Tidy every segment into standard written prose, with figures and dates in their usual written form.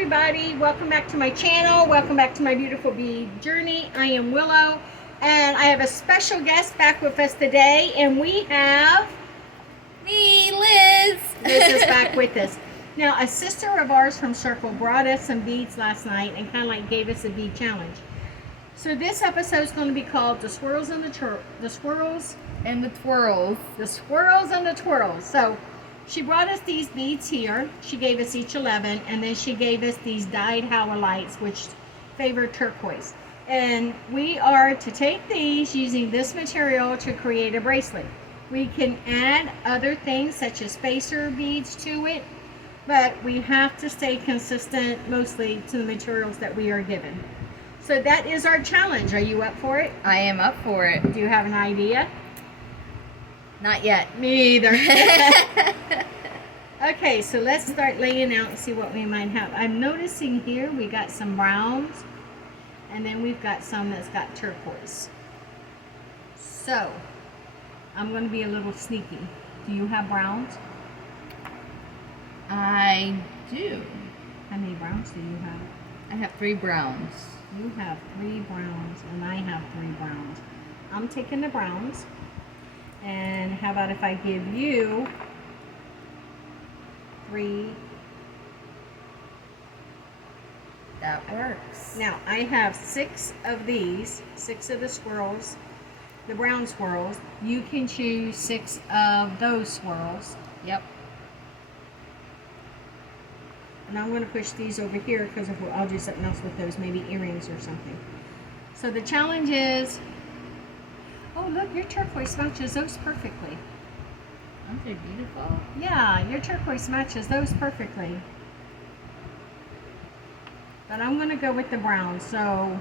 everybody, welcome back to my channel. Welcome back to my beautiful bead journey. I am Willow, and I have a special guest back with us today, and we have me, Liz. Liz is back with us. Now, a sister of ours from Circle brought us some beads last night and kind of like gave us a bead challenge. So this episode is going to be called the swirls and the twirls. The swirls and the twirls. So she brought us these beads here. She gave us each 11, and then she gave us these dyed howlites, which favor turquoise. And we are to take these using this material to create a bracelet. We can add other things such as spacer beads to it, but we have to stay consistent mostly to the materials that we are given. So that is our challenge. Are you up for it? I am up for it. Do you have an idea? Not yet. Me either. Okay, so let's start laying out and see what we might have. I'm noticing here we got some browns, and then we've got some that's got turquoise. So I'm going to be a little sneaky. Do you have browns? I do. How many browns do you have? I have 3 browns. You have 3 browns, and I have 3 browns. I'm taking the browns. And how about if I give you 3? That works. Now, I have 6 of these, 6 of the swirls, the brown swirls. You can choose 6 of those swirls. Yep. And I'm going to push these over here because I'll do something else with those, maybe earrings or something. So the challenge is, oh look, your turquoise matches those perfectly. Aren't they beautiful? Yeah, your turquoise matches those perfectly. But I'm going to go with the brown. So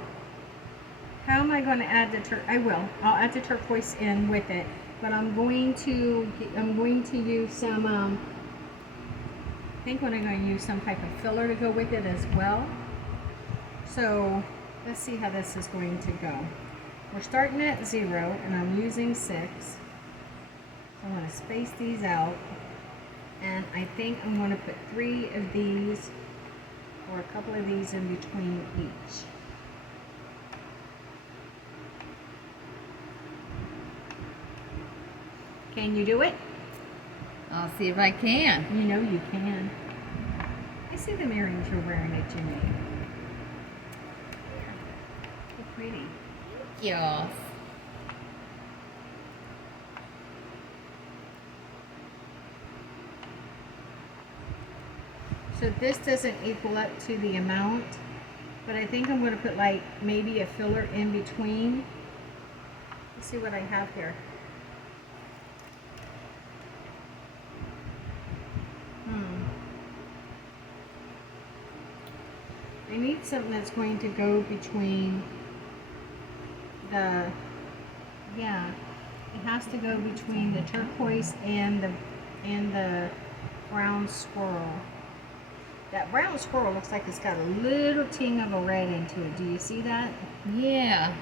how am I going to add the I'll add the turquoise in with it. But I'm going to use some I think I'm going to use some type of filler to go with it as well. So let's see how this is going to go. We're starting at 0, and I'm using 6. So I'm going to space these out, and I think I'm going to put 3 of these or a couple of these in between each. Can you do it? I'll see if I can. You know you can. I see the earrings you're wearing at Jimmy. So pretty. Yes. So this doesn't equal up to the amount, but I think I'm going to put like maybe a filler in between. Let's see what I have here. I need something that's going to go between it has to go between the turquoise and the brown swirl. That brown swirl looks like it's got a little ting of a red into it. Do you see that? Yeah.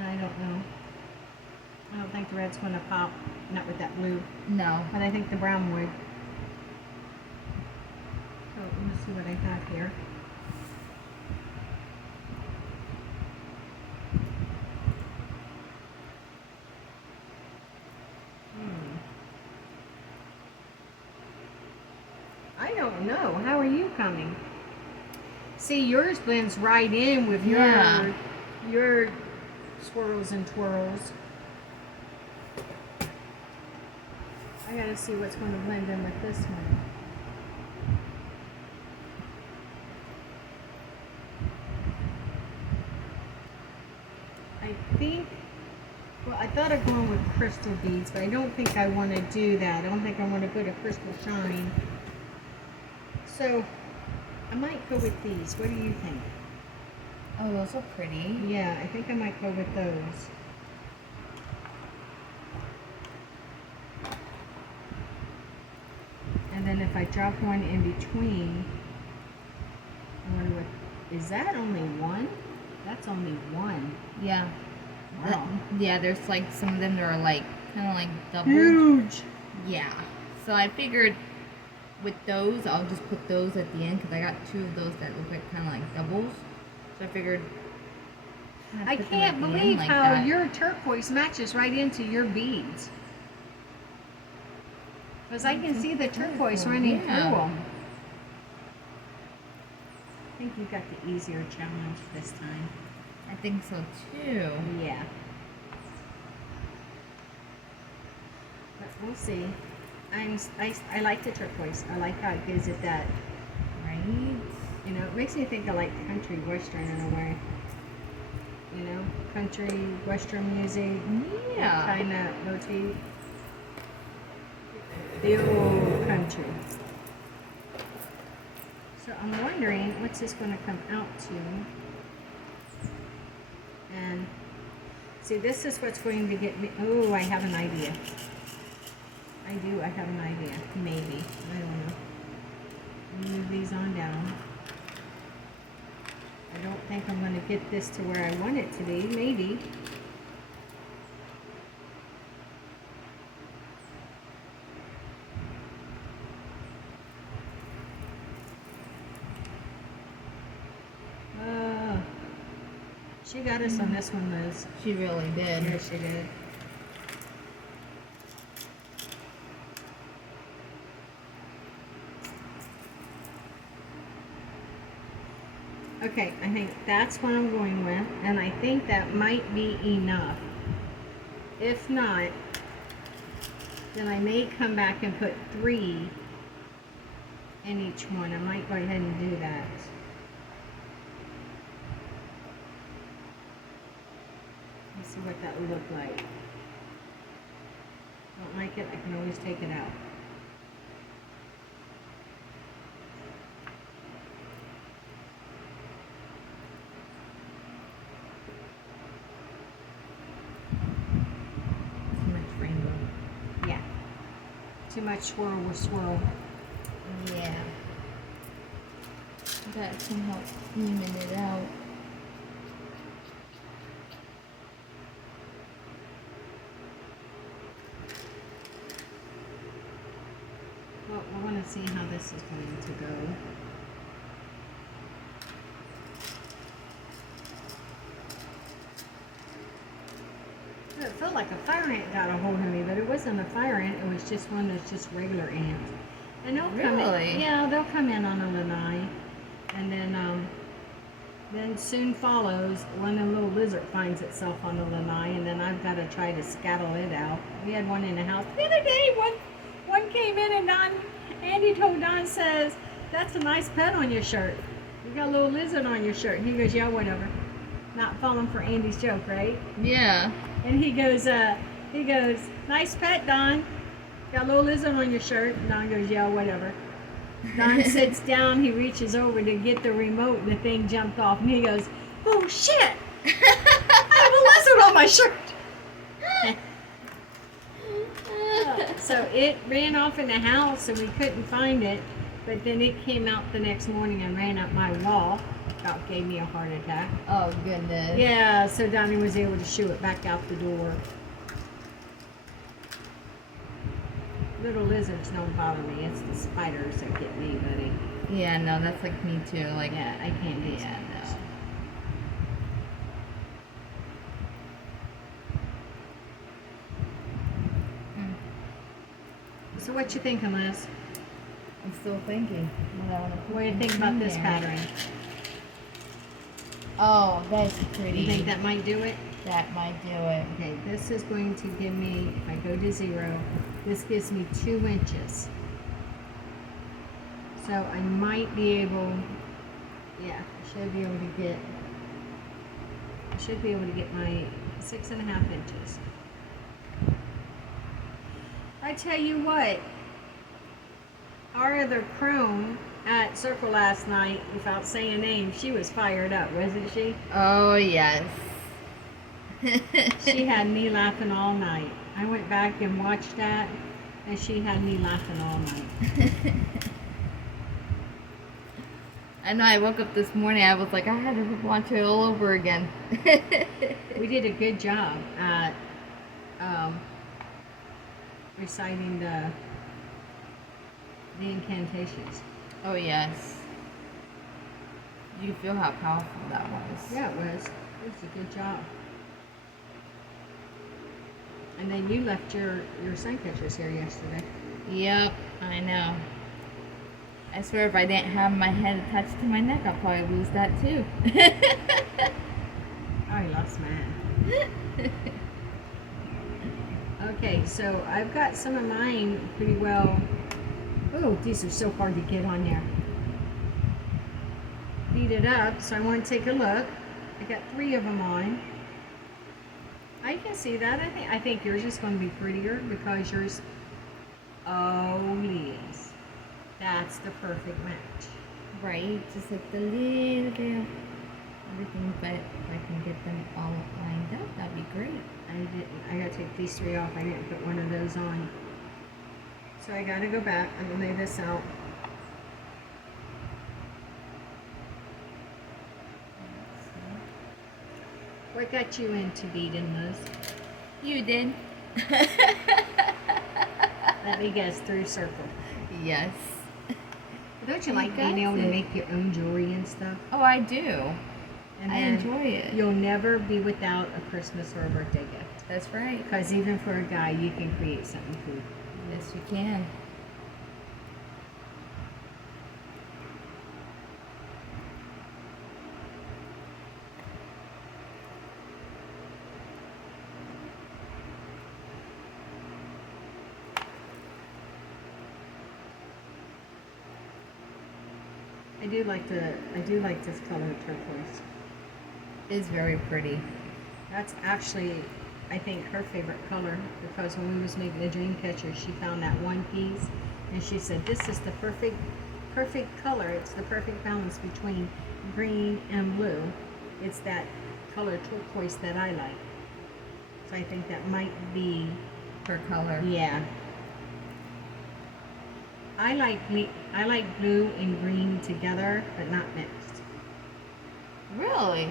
I don't know. I don't think the red's going to pop. Not with that blue. No. But I think the brown would. So let me see what I have here. I don't know. How are you coming? See, yours blends right in with your swirls and twirls. I gotta see what's going to blend in with this one. I think, well, I thought of going with crystal beads, but I don't think I want to do that. I don't think I want to put a crystal shine. So, I might go with these. What do you think? Oh, those are pretty. Yeah, I think I might go with those. And then if I drop one in between, I wonder what, is that only 1? That's only 1. Yeah. Wow. Yeah, there's like some of them that are like kind of like doubled. Huge. Yeah. So I figured with those, I'll just put those at the end because I got two of those that look like kind of like doubles. So I figured. I can't believe how your turquoise matches right into your beads. Because I can see the turquoise running through them. I think you got the easier challenge this time. I think so too. Yeah. But we'll see. I like the turquoise. I like how it gives it that, Right? you know, it makes me think of like country western in a way. You know, country western music. Yeah. Kind of motif. The old country. So I'm wondering what's this going to come out to. And see, this is what's going to get me. Oh, I have an idea. I have an idea. Maybe. I don't know. Move these on down. I don't think I'm going to get this to where I want it to be. Maybe. She got us on this one, Liz. She really did. Yeah, she did. Okay, I think that's what I'm going with, and I think that might be enough. If not, then I may come back and put 3 in each one. I might go ahead and do that. Let's see what that would look like. Don't like it, I can always take it out. Too much rainbow. Yeah. Too much swirl with swirl. Yeah. That can help even it out. Well, I want to see how this is going to go. It felt like a fire ant got a hold of me, but it wasn't a fire ant. It was just one that's just regular ants. And they'll come Really? in. Yeah, they'll come in on a lanai, and then soon follows one of them little lizard finds itself on the lanai, and then I've got to try to scattle it out. We had one in the house the other day. One came in, and Andy told Don, says, "That's a nice pet on your shirt. You got a little lizard on your shirt." And he goes, "Yeah, whatever." Not falling for Andy's joke, right? Yeah. And he goes, "Nice pet, Don. Got a little lizard on your shirt." And Don goes, "Yeah, whatever." Don sits down, he reaches over to get the remote, and the thing jumped off, and he goes, "Oh shit! I have a lizard on my shirt." So it ran off in the house, and we couldn't find it. But then it came out the next morning and ran up my wall. About gave me a heart attack. Oh goodness. Yeah, so Donnie was able to shoo it back out the door. Little lizards don't bother me. It's the spiders that get me, buddy. Yeah, no, that's like me too. Like, Yeah, I can't do yeah, spiders. So what you thinking, Liz? I'm still thinking. What do you think about this pattern? Oh, that's pretty. You think that might do it? That might do it. Okay, this is going to give me, if I go to 0, this gives me 2 inches. So I might be able, yeah, I should be able to get my 6.5 inches. I tell you what, our other crone at Circle last night, without saying names, she was fired up, wasn't she? Oh, yes. She had me laughing all night. I went back and watched that, and she had me laughing all night. I know, I woke up this morning, I was like, I had to watch it all over again. We did a good job at reciting the incantations. Oh yes. You can feel how powerful that was. Yeah, it was. It was a good job. And then you left your sun catchers here yesterday. Yep, I know. I swear if I didn't have my head attached to my neck, I'll probably lose that too. I lost mine. Okay, so I've got some of mine pretty well. Oh, these are so hard to get on there. Beat up, so I want to take a look. I got 3 of them on. I can see that. I think yours is going to be prettier because yours. Oh, yes. That's the perfect match. Right, just like the little bit everything, but if I can get them all lined up, that'd be great. I gotta take these 3 off. I didn't put one of those on. So I gotta go back and lay this out. What got you into beading, Liz? You did. Let me guess, through circle. Yes. Don't you like being able to make your own jewelry and stuff? Oh, I do. And I enjoy it. You'll never be without a Christmas or a birthday gift. That's right. Because even for a guy, you can create something cool. Yes, you can. I do like this color turquoise. It's very pretty. That's actually, I think, her favorite color because when we was making the dream catcher, she found that one piece and she said, this is the perfect color. It's the perfect balance between green and blue. It's that color turquoise that I like. So I think that might be Her color. Yeah. I like blue and green together, but not mixed. Really?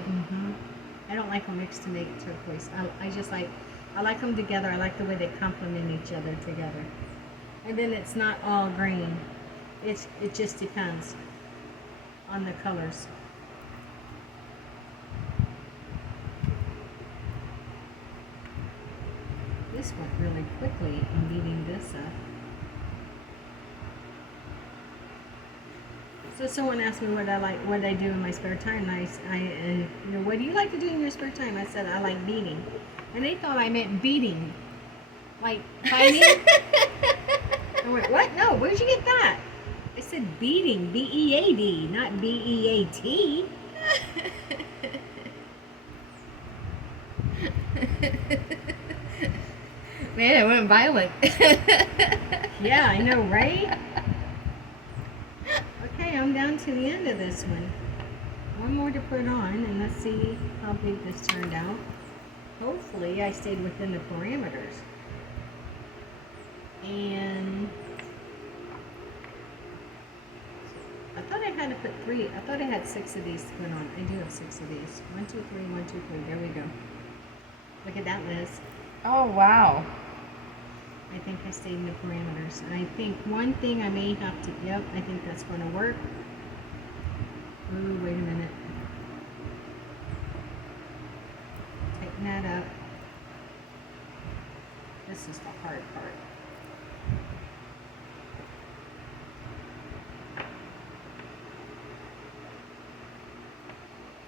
I don't like them mixed to make turquoise. I like them together. I like the way they complement each other together. And then it's not all green. It just depends on the colors. This went really quickly in beating this up. So someone asked me what I do in my spare time. And what do you like to do in your spare time? I said I like beading, and they thought I meant beating, like fighting. I went, what? No, where'd you get that? I said beating, B-E-A-D, not B-E-A-T. Man, it went violent. Yeah, I know, right? Okay, I'm down to the end of this one. One more to put on, and let's see how big this turned out. Hopefully, I stayed within the parameters. And I thought I had to put 3. I thought I had 6 of these to put on. I do have 6 of these. 1, 2, 3, 1, 2, 3. There we go. Look at that, Liz. Oh, wow. I think I stayed in the parameters. And I think one thing I may have to, yep, I think that's going to work. Ooh, wait a minute. Tighten that up. This is the hard part.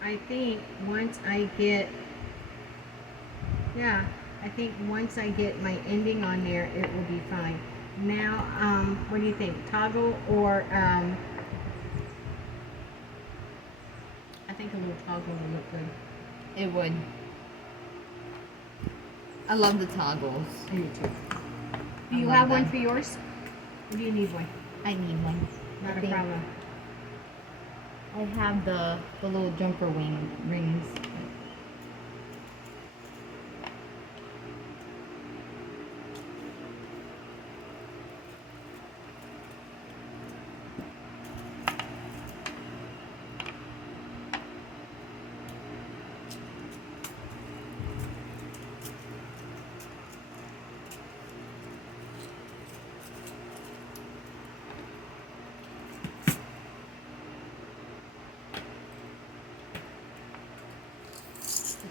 I think once I get, I think once I get my ending on there, it will be fine. Now, what do you think? Toggle or, I think a little toggle will look good. It would. I love the toggles. I do too. Do I you love have one them. for yours? Or do you need one? I need one. Not I a think problem. I have the little jumper rings.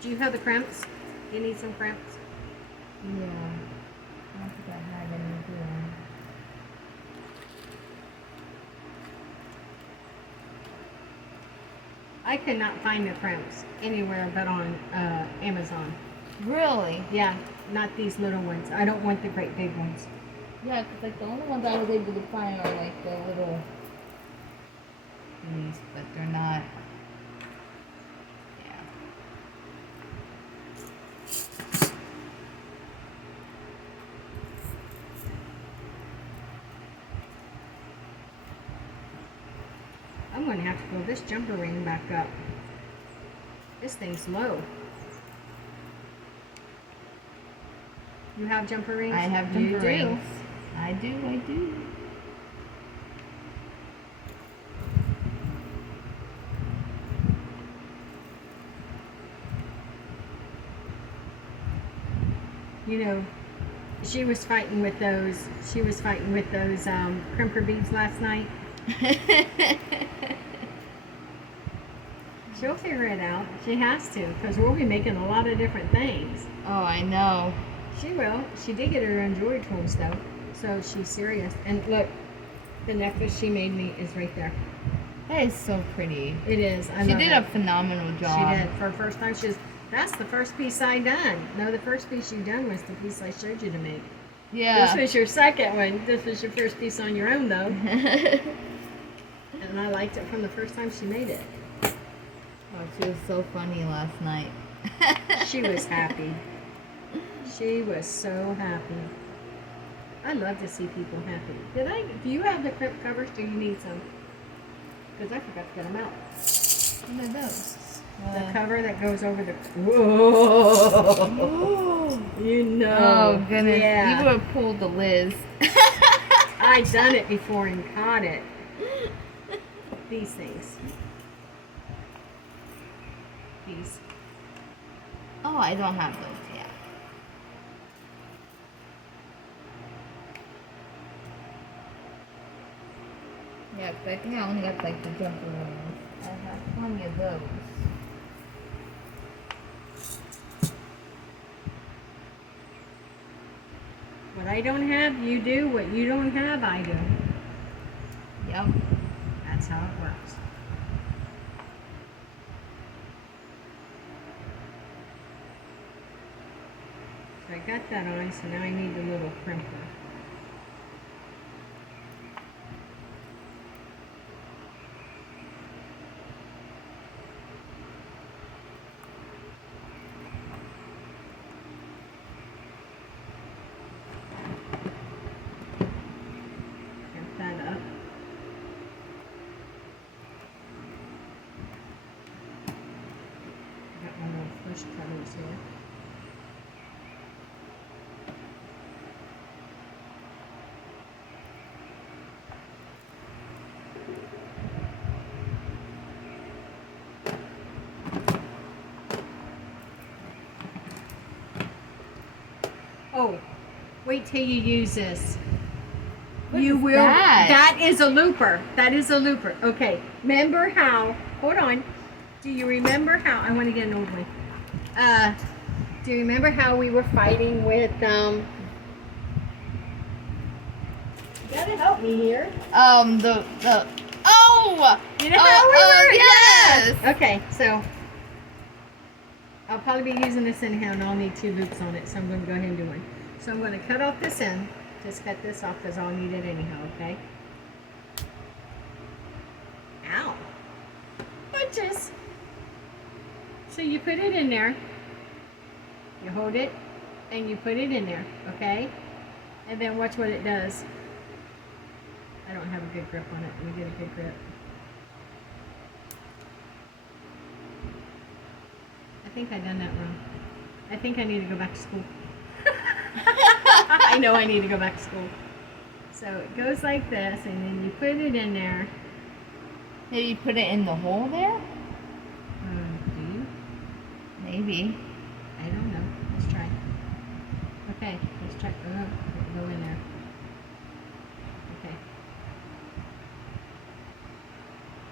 Do you have the crimps? Do you need some crimps? Yeah. I don't think I have any here. I could not find the crimps anywhere but on Amazon. Really? Yeah, not these little ones. I don't want the great big ones. Yeah, because like the only ones I was able to find are like the little things, but they're not. Yeah. I'm going to have to pull this jumper ring back up. This thing's low. You have jumper rings? I have jumper rings. I do. You know, she was fighting with those. She was fighting with those crimper beads last night. She'll figure it out. She has to, because we'll be making a lot of different things. Oh, I know. She will. She did get her own jewelry tools though, so she's serious. And look, the necklace she made me is right there. That is so pretty. It is. She did a phenomenal job. She did. For the first time, that's the first piece I done. No, the first piece you done was the piece I showed you to make. Yeah. This was your second one. This was your first piece on your own though. And I liked it from the first time she made it. Oh, she was so funny last night. She was happy. She was so happy. I love to see people happy. Do you have the crimp covers? Do you need some? Because I forgot to get them out. What are those? The cover that goes over the... Whoa! You know. Oh, goodness. Yeah. You would have pulled the Liz. I done it before and caught it. These things. These. Oh, I don't have those yet. Yeah, 'cause I think I only got like the jumper ones. I have plenty of those. What I don't have, you do. What you don't have, I do. Yep. That's how it works. So I got that on, so now I need the little crimper. Crimp that up. Got my little flush cutters here. Oh, wait till you use this. You will. That is a looper. That is a looper. Okay. Remember how? Hold on. Do you remember how? I want to get an old one. Do you remember how we were fighting with You gotta help me here. The. Oh! You know how we were? Yes! Yeah. Okay, so I'll probably be using this anyhow, and I'll need 2 loops on it, so I'm going to go ahead and do one. So I'm going to cut off this end. Just cut this off because I'll need it anyhow, okay? Ow. Bunches. So you put it in there. You hold it, and you put it in there, okay? And then watch what it does. I don't have a good grip on it. Let me get a good grip. I think I done that wrong. I think I need to go back to school. I know I need to go back to school. So it goes like this, and then you put it in there. Did you put it in the hole there? Do you? Maybe. I don't know. Let's try. Okay, let's try. Go in there. Okay.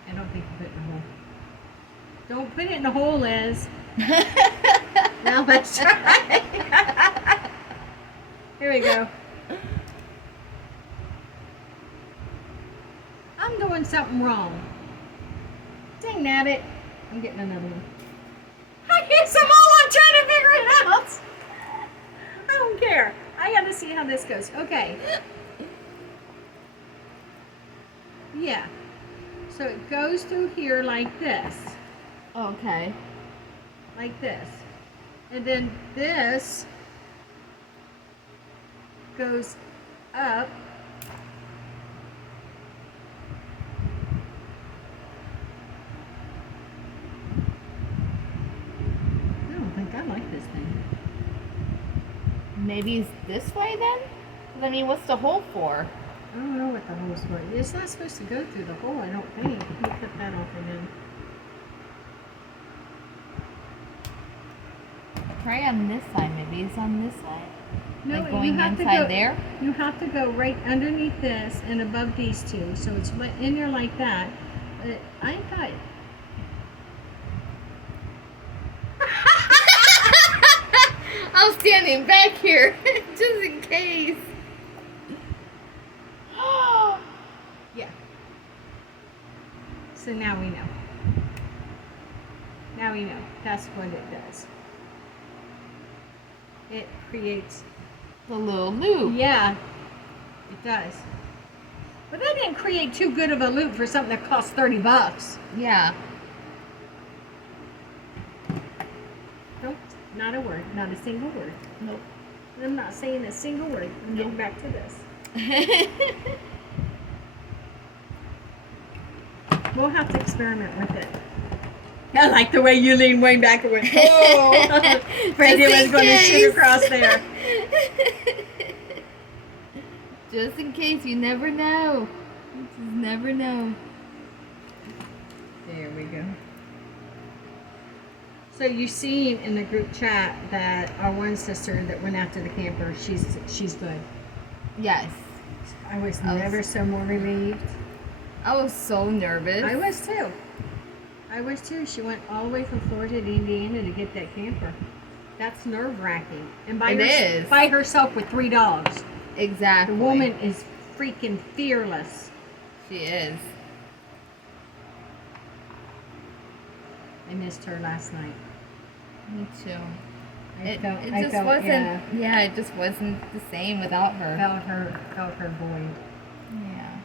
I don't think you put it in the hole. Don't put it in the hole, Liz. Now let's try. Here we go. I'm doing something wrong. Dang nabbit. I'm getting another one. I use them all. I'm trying to figure it out. I don't care. I gotta see how this goes. Okay. Yeah. So it goes through here like this. Okay. Like this. And then this goes up. I don't think I like this thing. Maybe it's this way then? 'Cause I mean, what's the hole for? I don't know what the hole's for. It's not supposed to go through the hole, I don't think. Let me put that off again. Try on this side. Maybe it's on this side. No, Like going you have to inside go, there. You have to go right underneath this and above these two. So it's in there like that. I thought. I'm standing back here just in case. Yeah. So now we know. Now we know. That's what it does. It creates. The little loop. Yeah, it does. But that didn't create too good of a loop for something that costs $30. Yeah. Nope, not a word, not a single word. Nope. I'm not saying a single word. I'm getting back to this. We'll have to experiment with it. I like the way you lean way back and went, oh! Brandon was going to shoot across there. Just in case, you never know. You just never know. There we go. So you seen in the group chat that our one sister that went after the camper, she's good. Yes. I was never so more relieved. I was so nervous. I was too. I was too. She went all the way from Florida to Indiana to get that camper. That's nerve-wracking. And by herself with 3 dogs. Exactly. The woman is freaking fearless. She is. I missed her last night. Me too. It I just felt, wasn't. Yeah, it just wasn't the same without her. Felt her void. Yeah.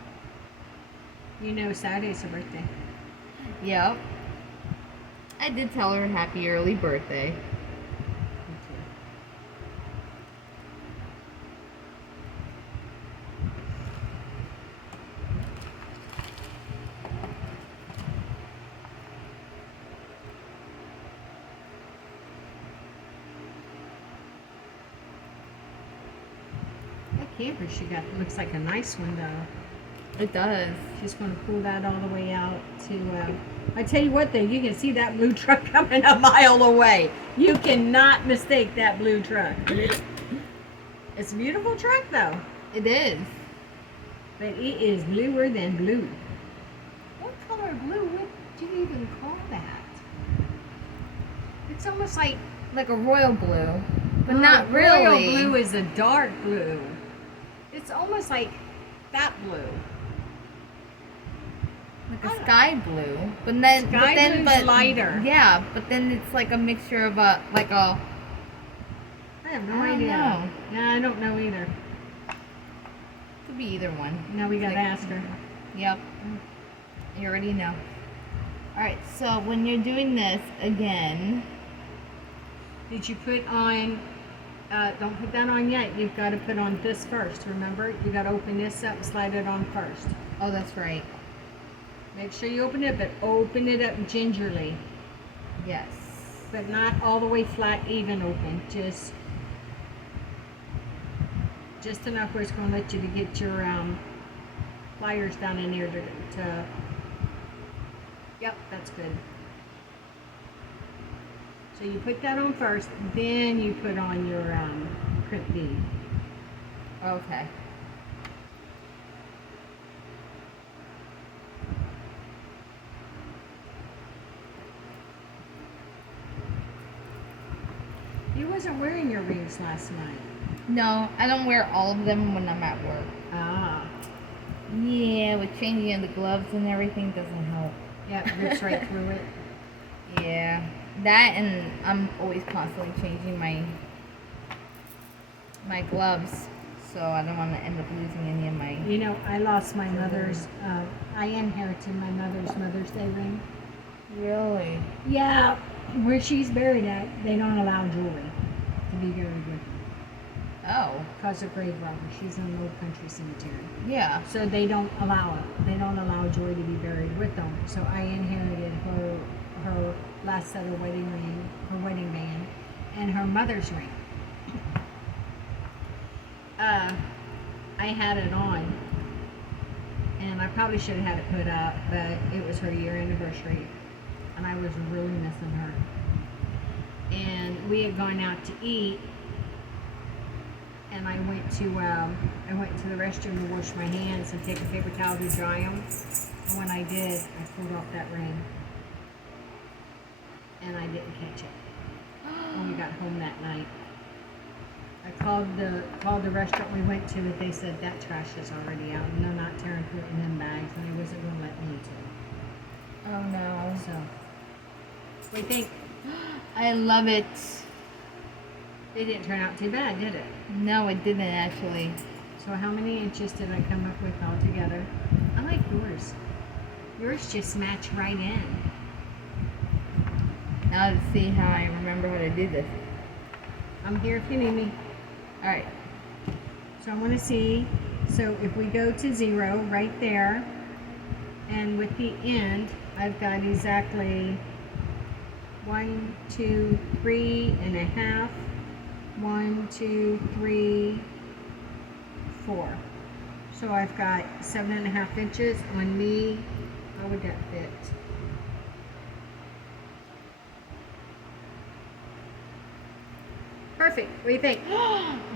You know, Saturday's her birthday. Yep. I did tell her happy early birthday. That camper she got looks like a nice one though. It does. She's going to pull that all the way out to. I tell you what, though, you can see that blue truck coming a mile away. You cannot mistake that blue truck. It's a beautiful truck, though. It is. But it is bluer than blue. What color blue would you even call that? It's almost like Like a royal blue, but not really. Royal blue is a dark blue. It's almost like that blue. Like a sky blue, but then blue's lighter. Yeah, but then it's like a mixture of I have no I don't idea. know. Yeah, I don't know either. Could be either one. Now we gotta ask her. Yep. You already know. Alright, so when you're doing this again. Did you put on, don't put that on yet. You've got to put on this first, remember? You got to open this up and slide it on first. Oh, that's right. Make sure you open it, but open it up gingerly. Yes. But not all the way flat, even open. Just enough where it's going to let you to get your pliers down in there to. Yep, that's good. So you put that on first, then you put on your print bead. Okay. You wasn't wearing your rings last night. No, I don't wear all of them when I'm at work. Ah. Yeah, with changing the gloves and everything doesn't help. Yeah, it rips right through it. Yeah, that and I'm always constantly changing my gloves, so I don't want to end up losing any of my. You know, I lost my mother's, I inherited my Mother's Day ring. Really? Yeah, where she's buried at, they don't allow jewelry to be buried with her. Oh. Because of grave robbery. She's in an old country cemetery. Yeah. So they don't allow it. They don't allow jewelry to be buried with them. So I inherited her last set of wedding ring, her wedding band, and her mother's ring. I had it on, and I probably should have had it put up, but it was her year anniversary, and I was really missing her. And we had gone out to eat, and I went to the restroom to wash my hands and take a paper towel to dry them. And when I did, I pulled off that ring, and I didn't catch it when we got home that night. I called the restaurant we went to, and they said that trash is already out, and they're not tearing through it in them bags, and they wasn't going to let me to. Oh no. So, what do you think? I love it. It didn't turn out too bad, did it? No, it didn't actually. So how many inches did I come up with all together? I like yours. Yours just match right in. Now let's see how I remember how to do this. I'm here if you need me. All right. So I want to see. So if we go to 0 right there, and with the end, I've got exactly 1, 2, 3.5. 1, 2, 3, 4. So I've got 7.5 inches on me. How would that fit? Perfect. What do you think?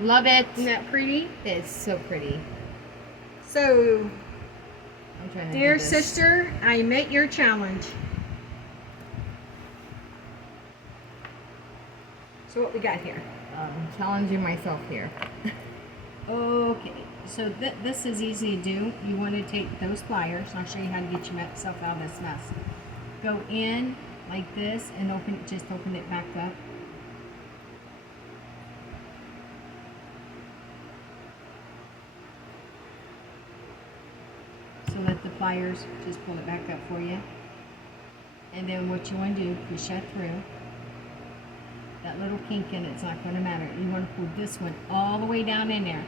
Love it. Isn't that pretty? It's so pretty. So, I'm trying to dear do this. sister, I met your challenge. So what we got here? Challenging myself here. Okay, so this is easy to do. You want to take those pliers. I'll show you how to get yourself out of this mess. Go in like this and just open it back up. So let the pliers just pull it back up for you. And then what you want to do, push that through. That little kink in it's not going to matter. You want to pull this one all the way down in there,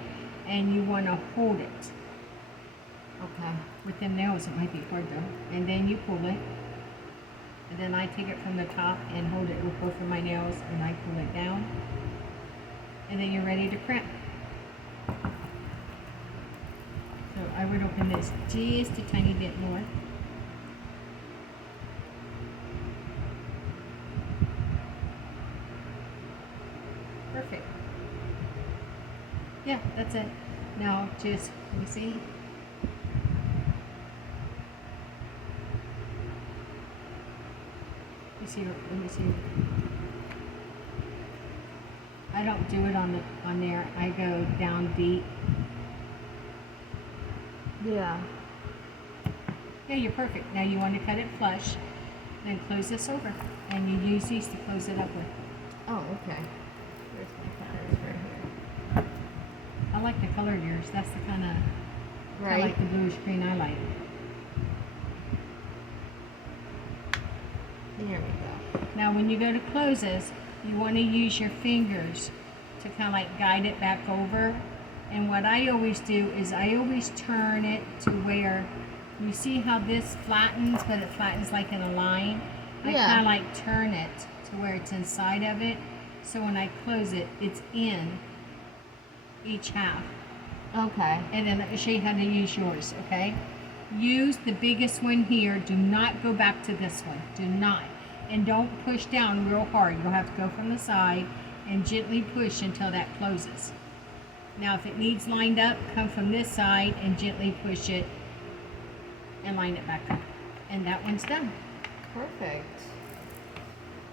and you want to hold it. Okay. With them nails, it might be hard though. And then you pull it, and then I take it from the top and hold it with both of my nails, and I pull it down, and then you're ready to crimp. So I would open this just a tiny bit more. Perfect. Yeah, that's it. Now just, let me see. Let me see. I don't do it on there. I go down deep. Yeah. Yeah, you're perfect. Now you want to cut it flush, then close this over, and you use these to close it up with. Oh, okay. Where's my cutters? Right here. I like the color of yours. That's the kind of, I like the bluish green I like. There we go. Now when you go to close this, you want to use your fingers to kind of like guide it back over. And what I always do is I always turn it to where, you see how this flattens, but it flattens like in a line? I kind of like turn it to where it's inside of it. So when I close it, it's in each half. Okay. And then I'll show you how to use yours, okay? Use the biggest one here. Do not go back to this one. Do not. And don't push down real hard. You'll have to go from the side and gently push until that closes. Now if it needs lined up, come from this side and gently push it and line it back up. And that one's done. Perfect.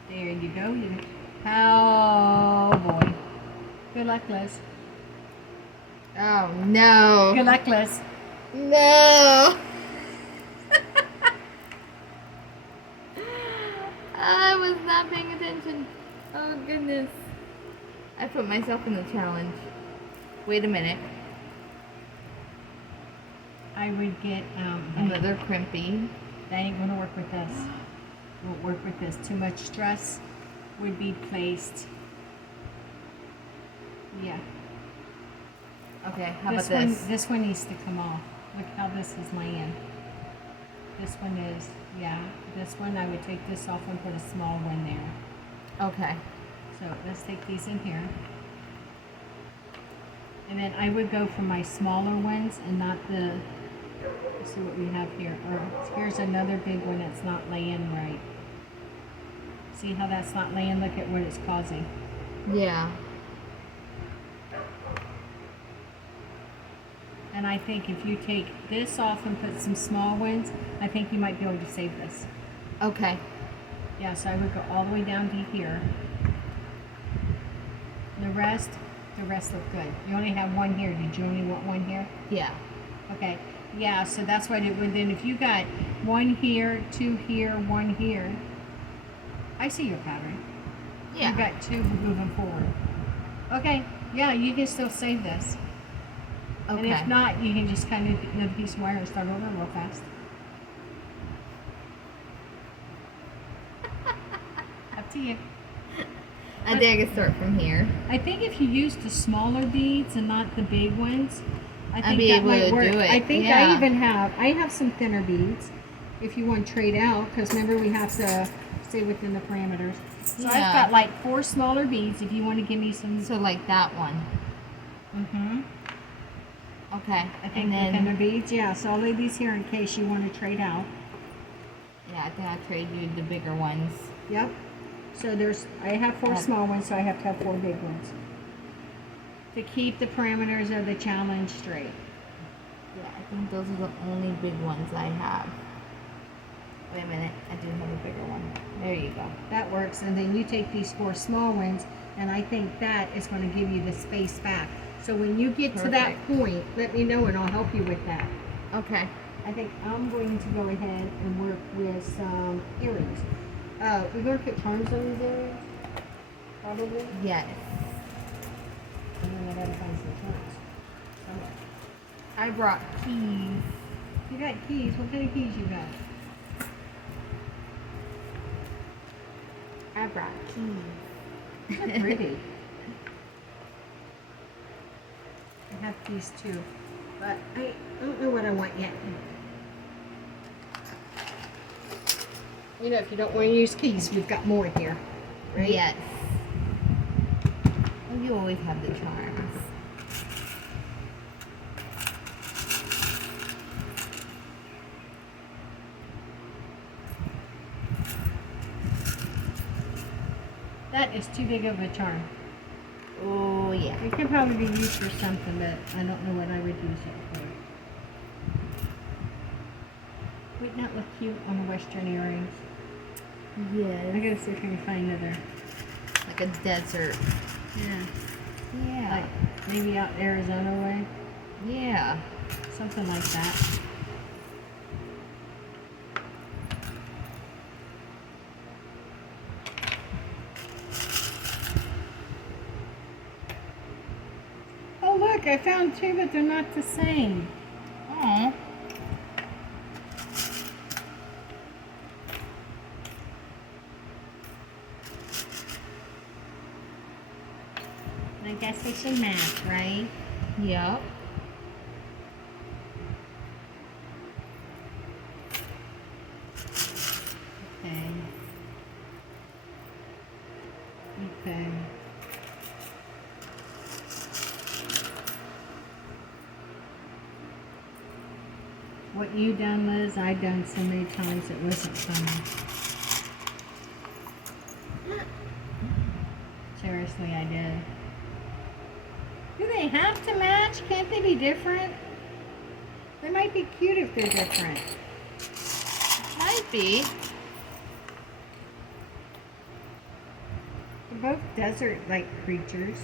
There you go. How Good luck, Liz. Oh no. Good luck, Liz. No. I was not paying attention. Oh goodness. I put myself in the challenge. Wait a minute. I would get Another crimpy. that ain't gonna work with us. Won't work with this. Too much stress would be placed. Yeah. Okay, how This about one, this? this one needs to come off. Look how this is laying. This one is, yeah. This one, I would take this off and put a small one there. Okay. So let's take these in here. And then I would go for my smaller ones and not the, let's see what we have here. Or here's another big one that's not laying right. See how that's not laying? Look at what it's causing. Yeah. And I think if you take this off and put some small ones, I think you might be able to save this. Okay. Yeah, so I would go all the way down to here. The rest look good. You only have one here. Did you only want one here? Yeah. Okay. Yeah, so that's what it would then. If you got one here, two here, one here, I see your pattern. Yeah. You got two moving forward. Okay. Yeah, you can still save this. Okay. And if not, you can just kind of get another piece of wire and start over real fast. Up to you. I think I can start from here. I think if you use the smaller beads and not the big ones, I think be that able might to work. do it, I think yeah. I have some thinner beads if you want to trade out, because remember we have to stay within the parameters. So I've Yeah. got like 4 smaller beads if you want to give me some. So like that one. Mm-hmm. Okay. I think and the then thinner beads, yeah. So I'll leave these here in case you want to trade out. yeah, I think I'll trade you the bigger ones. Yep. So I have 4 small ones, so I have to have 4 big ones to keep the parameters of the challenge straight. Yeah, I think those are the only big ones I have. Wait a minute, I do have a bigger one. There you go. That works, and then you take these 4 small ones, and I think that is going to give you the space back. So when you get to that point, let me know and I'll help you with that. Okay. I think I'm going to go ahead and work with some earrings. We're going to put charms on these earrings? Probably? Yes. And then I gotta find some charms. Somewhere. I brought keys. You got keys? What kind of keys you got? I brought keys. They're pretty. I have these too, but I don't know what I want yet. You know, if you don't want to use keys, we've got more here, right? Yes. Well, you always have the charms. That is too big of a charm. Oh, yeah. It could probably be used for something, but I don't know what I would use it for. Wouldn't that look cute on a Western earrings? I Yes. gotta see if I can find another. Like a desert. Yeah. Yeah. Like maybe out Arizona way. Yeah. Something like that. Oh look, I found 2, but they're not the same. Aw. I guess they should match, right? Yep. Okay. Okay. What you done, Liz, I done so many times it wasn't funny. Seriously, I did. Do they have to match? Can't they be different? They might be cute if they're different. Might be. They're both desert-like creatures.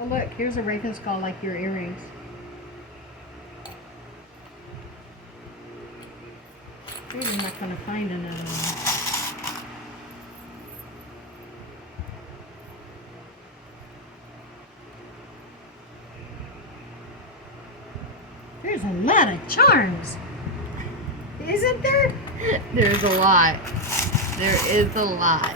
Oh look, here's a raven skull like your earrings. Maybe I'm not gonna find another one. There's a lot of charms. Isn't there? There's a lot. There is a lot.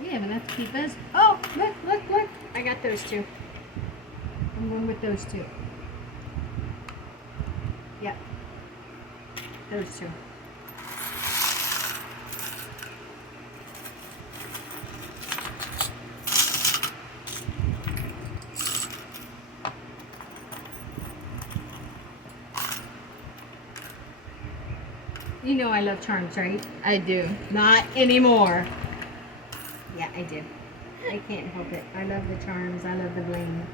We have enough to keep us. Oh, look, look, look. I got those two. I'm going with those two. Yep. Those two. You know I love charms, right? I do. Not anymore. Yeah, I do. I can't help it. I love the charms. I love the bling.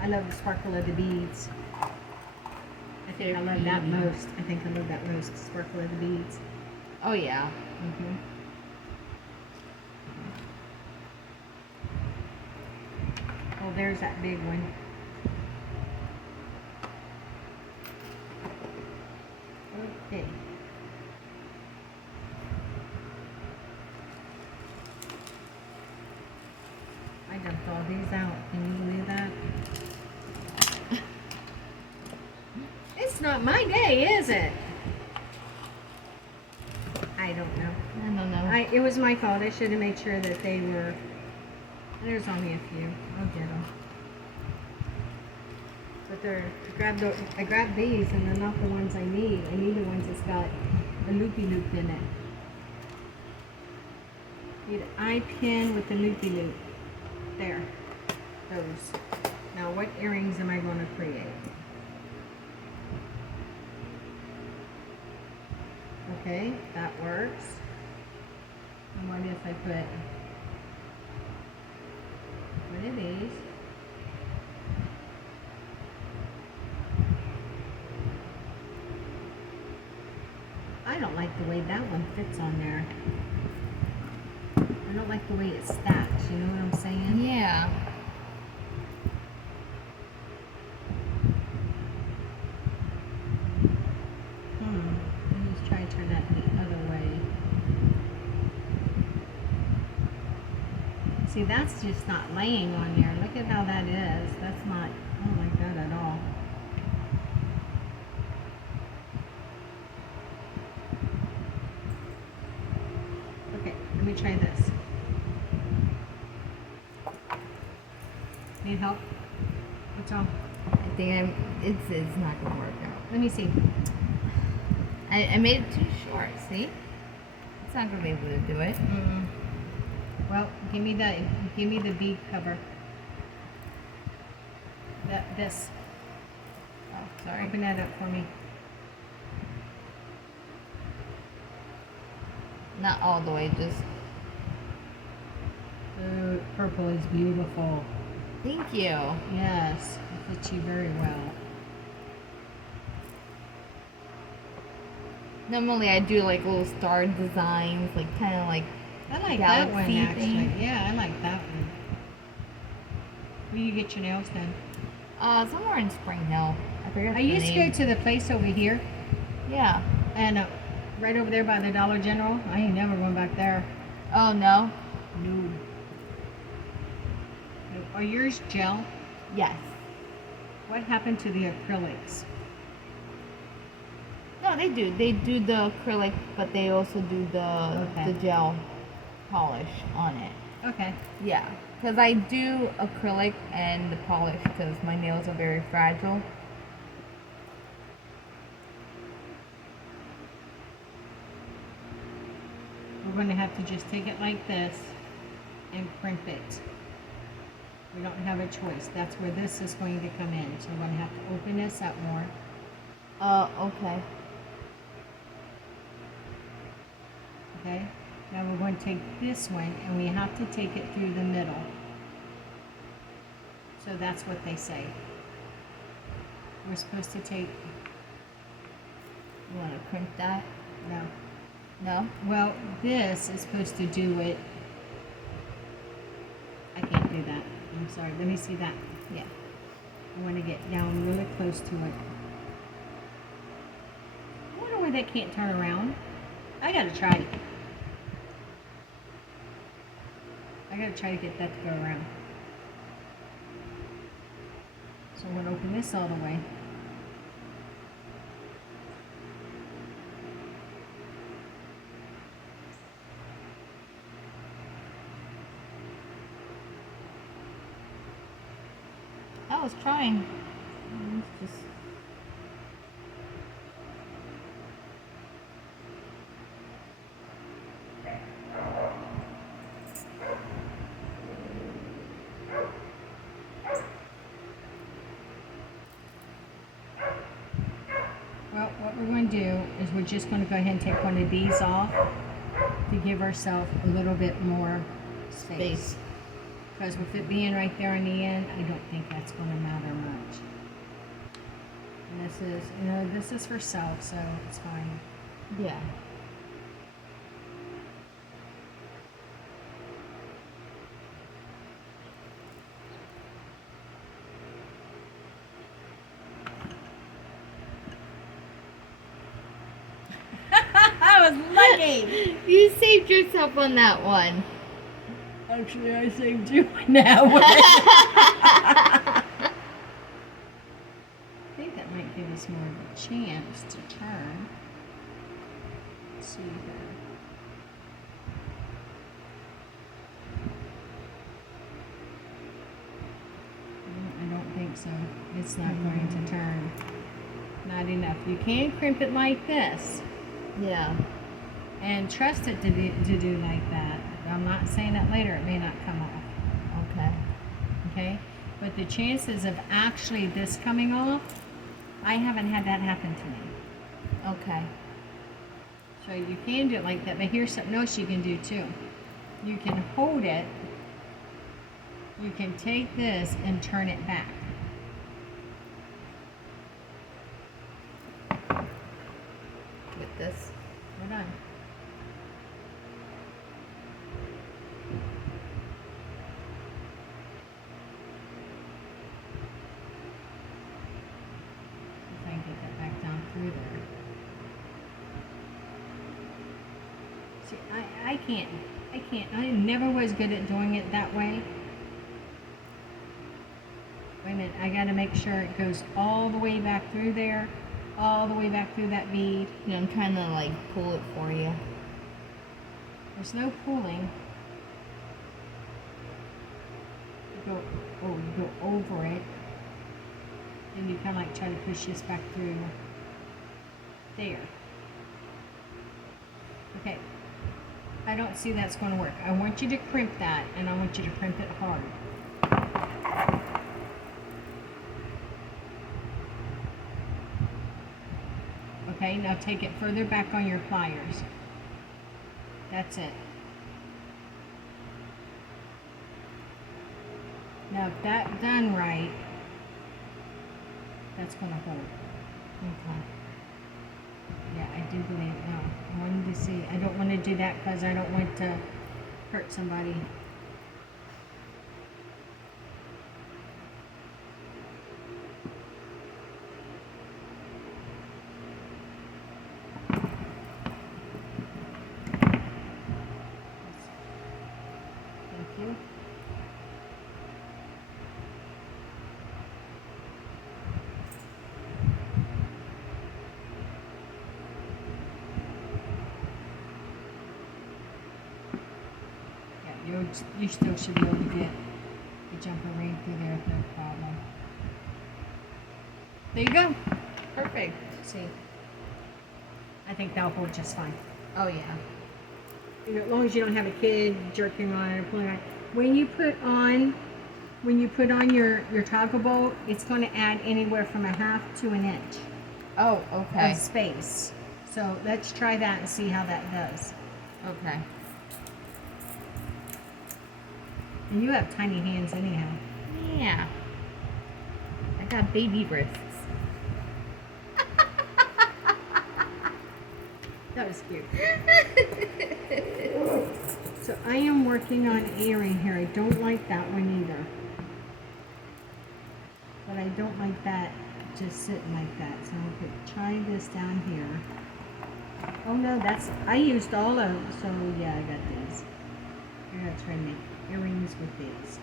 I love the sparkle of the beads. I think I love that most. I think I love that most. The sparkle of the beads. Oh yeah. Mm-hmm. Oh, there's that big one. Okay. I dumped all these out. Can you believe that? It's not my day, is it? I don't know. I don't know. It was my fault. I should have made sure that they were. There's only a few. I'll get them. But I grabbed these, and they're not the ones I need. I need the ones that's got a loopy loop in it. Need an eye pin with the loopy loop. There. Those. Now, what earrings am I going to create? Okay, that works. And what if I put one of these? I don't like the way that one fits on there. I don't like the way it stacks, you know what I'm saying? Yeah. Let me just try to turn that the other way. See, that's just not laying on there. Look at how that is. That's not, I don't like that at all. Okay, let me try this. Need help? What's wrong? I think it's not gonna work out. Let me see. I made it too short, see? It's not gonna be able to do it. Well, give me the bead cover. This. Oh, sorry. Open that up for me. Not all the way, just Oh, purple is beautiful. thank you. Yes, it fits you very well. Normally I do like little star designs, like kind of like I like that one galaxy actually. thing. Yeah, I like that one. Where you get your nails done? Somewhere in Spring Hill. I forget I the used to name. go to the place over here, Yeah. and right over there by the Dollar General. I ain't never going back there. Oh no. No. No. Are yours gel? Yes. What happened to the acrylics? No, they do. They do the acrylic, but they also do Okay. the gel polish on it. Okay. Yeah, because I do acrylic and the polish because my nails are very fragile. We're going to have to just take it like this and crimp it. We don't have a choice. That's where this is going to come in. So we're going to have to open this up more. Okay. Okay. Now we're going to take this one and we have to take it through the middle. So that's what they say. We're supposed to take, You want to crimp that? no. No? Well, this is supposed to do it I'm sorry, let me see that. Yeah. I want to get down really close to it. I wonder why that can't turn around. I gotta try. I gotta try to get that to go around. So I'm gonna open this all the way. I was trying. It's just. Well, what we're going to do is we're just going to go ahead and take one of these off to give ourselves a little bit more space. Because with it being right there on the end, I don't think that's going to matter much. And this is, you know, this is for self, so it's fine. Yeah. I was lucky! You saved yourself on that one. Actually, I saved you on that one. I think that might give us more of a chance to turn. Let's see here. I don't think so. It's not going to turn. Not enough. You can crimp it like this. Yeah. And trust it to do like that. I'm not saying that later it may not come off. Okay. Okay? But the chances of actually this coming off, I haven't had that happen to me. Okay. So you can do it like that, but here's something else you can do too. You can hold it, you can take this and turn it back. With this. Hold on. If I can get that back down through there. See, I can't. I never was good at doing it that way. Wait a minute, I gotta make sure it goes all the way back through there, all the way back through that bead. You know, I'm trying to like pull it for you. There's no pulling. You go over it. And you kind of like try to push this back through there. Okay. I don't see that's going to work. I want you to crimp that, and I want you to crimp it hard. Okay, now take it further back on your pliers. That's it. Now if that done right, that's going to hold. Okay. Yeah, I do believe. No, I wanted to see. I don't want to do that because I don't want to hurt somebody. Thank you. You still should be able to get the jumper right through there with no problem. There you go. Perfect. See, I think that'll hold just fine. Oh yeah. You know, as long as you don't have a kid jerking on it or pulling on it. When you put on your toggle bolt, it's going to add anywhere from 1/2 to 1 inch Oh, okay. of space. So let's try that and see how that does. Okay. And you have tiny hands anyhow. Yeah. I got baby wrists. That was cute. So I am working on airing here. I don't like that one either. I don't like that just sitting like that. So I'm going to try this down here. Oh no, I used all of, so yeah, I got these. I'm going to try to make earrings with these.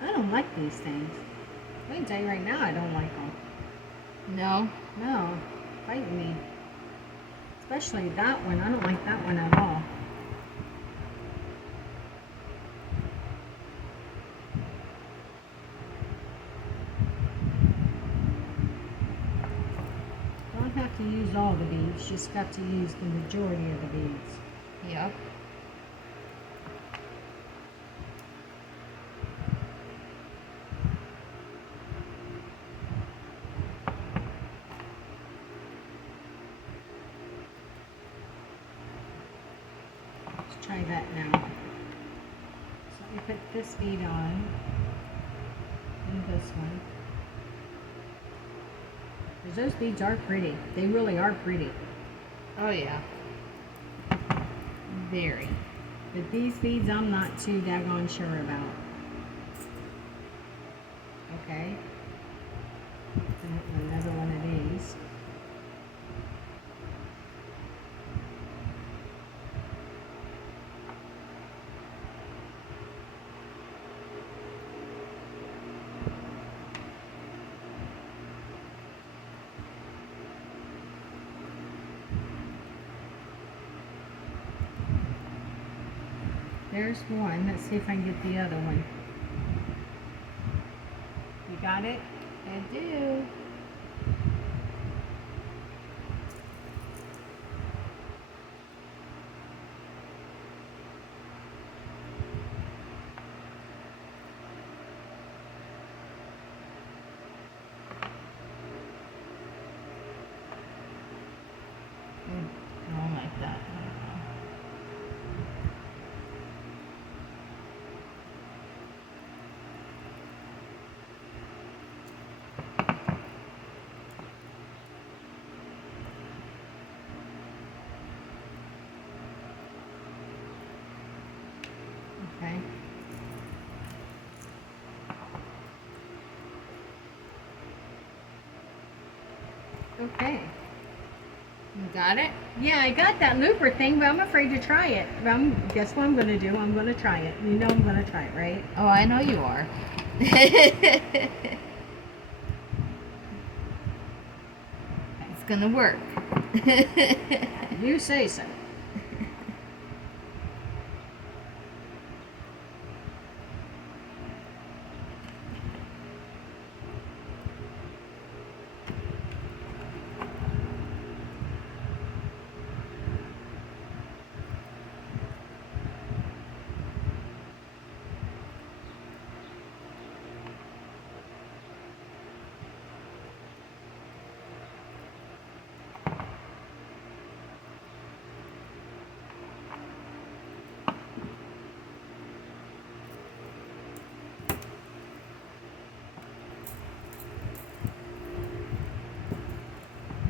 I don't like these things. I can tell you right now I don't like them. No? No, fight me. Especially that one. I don't like that one at all. Don't have to use all the beads. Just got to use the majority of the beads. Yep. Let's try that now. So we put this bead on and this one. Because those beads are pretty. They really are pretty. Oh yeah. Very. But these beads I'm not too daggone sure about. Okay. And another one of these. There's one. Let's see if I can get the other one. You got it? I do. I don't like that. Okay. Okay. You got it? Yeah, I got that looper thing, but I'm afraid to try it. Guess what I'm going to do? I'm going to try it. You know I'm going to try it, right? Oh, I know you are. It's gonna work. You say so.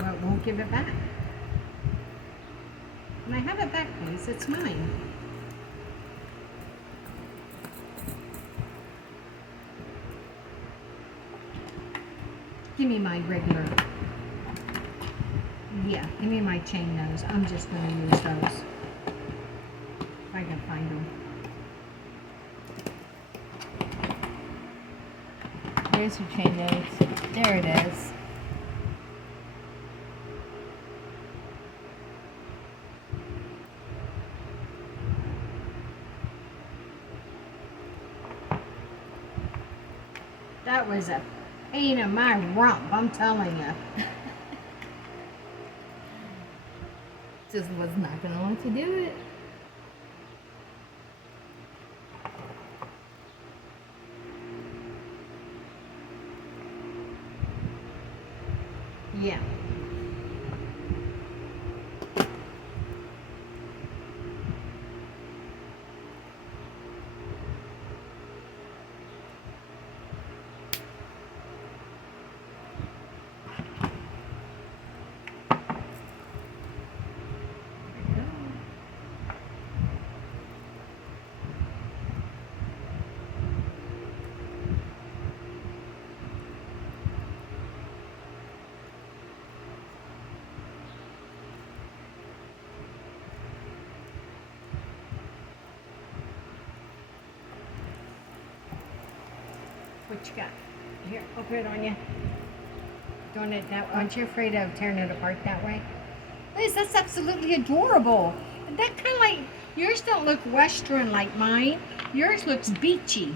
Well, it won't give it back. And I have it back, please. It's mine. Give me my regular. Yeah, give me my chain nose. I'm just going to use those. If I can find them. There's your chain nose. There it is. That was a pain in my rump, I'm telling you. Just was not gonna want to do it. Yeah. What you got? Here, I'll put it on you. Doing it that way. Aren't you afraid of tearing it apart that way? Liz, that's absolutely adorable. That kind of like, yours don't look Western like mine. Yours looks beachy.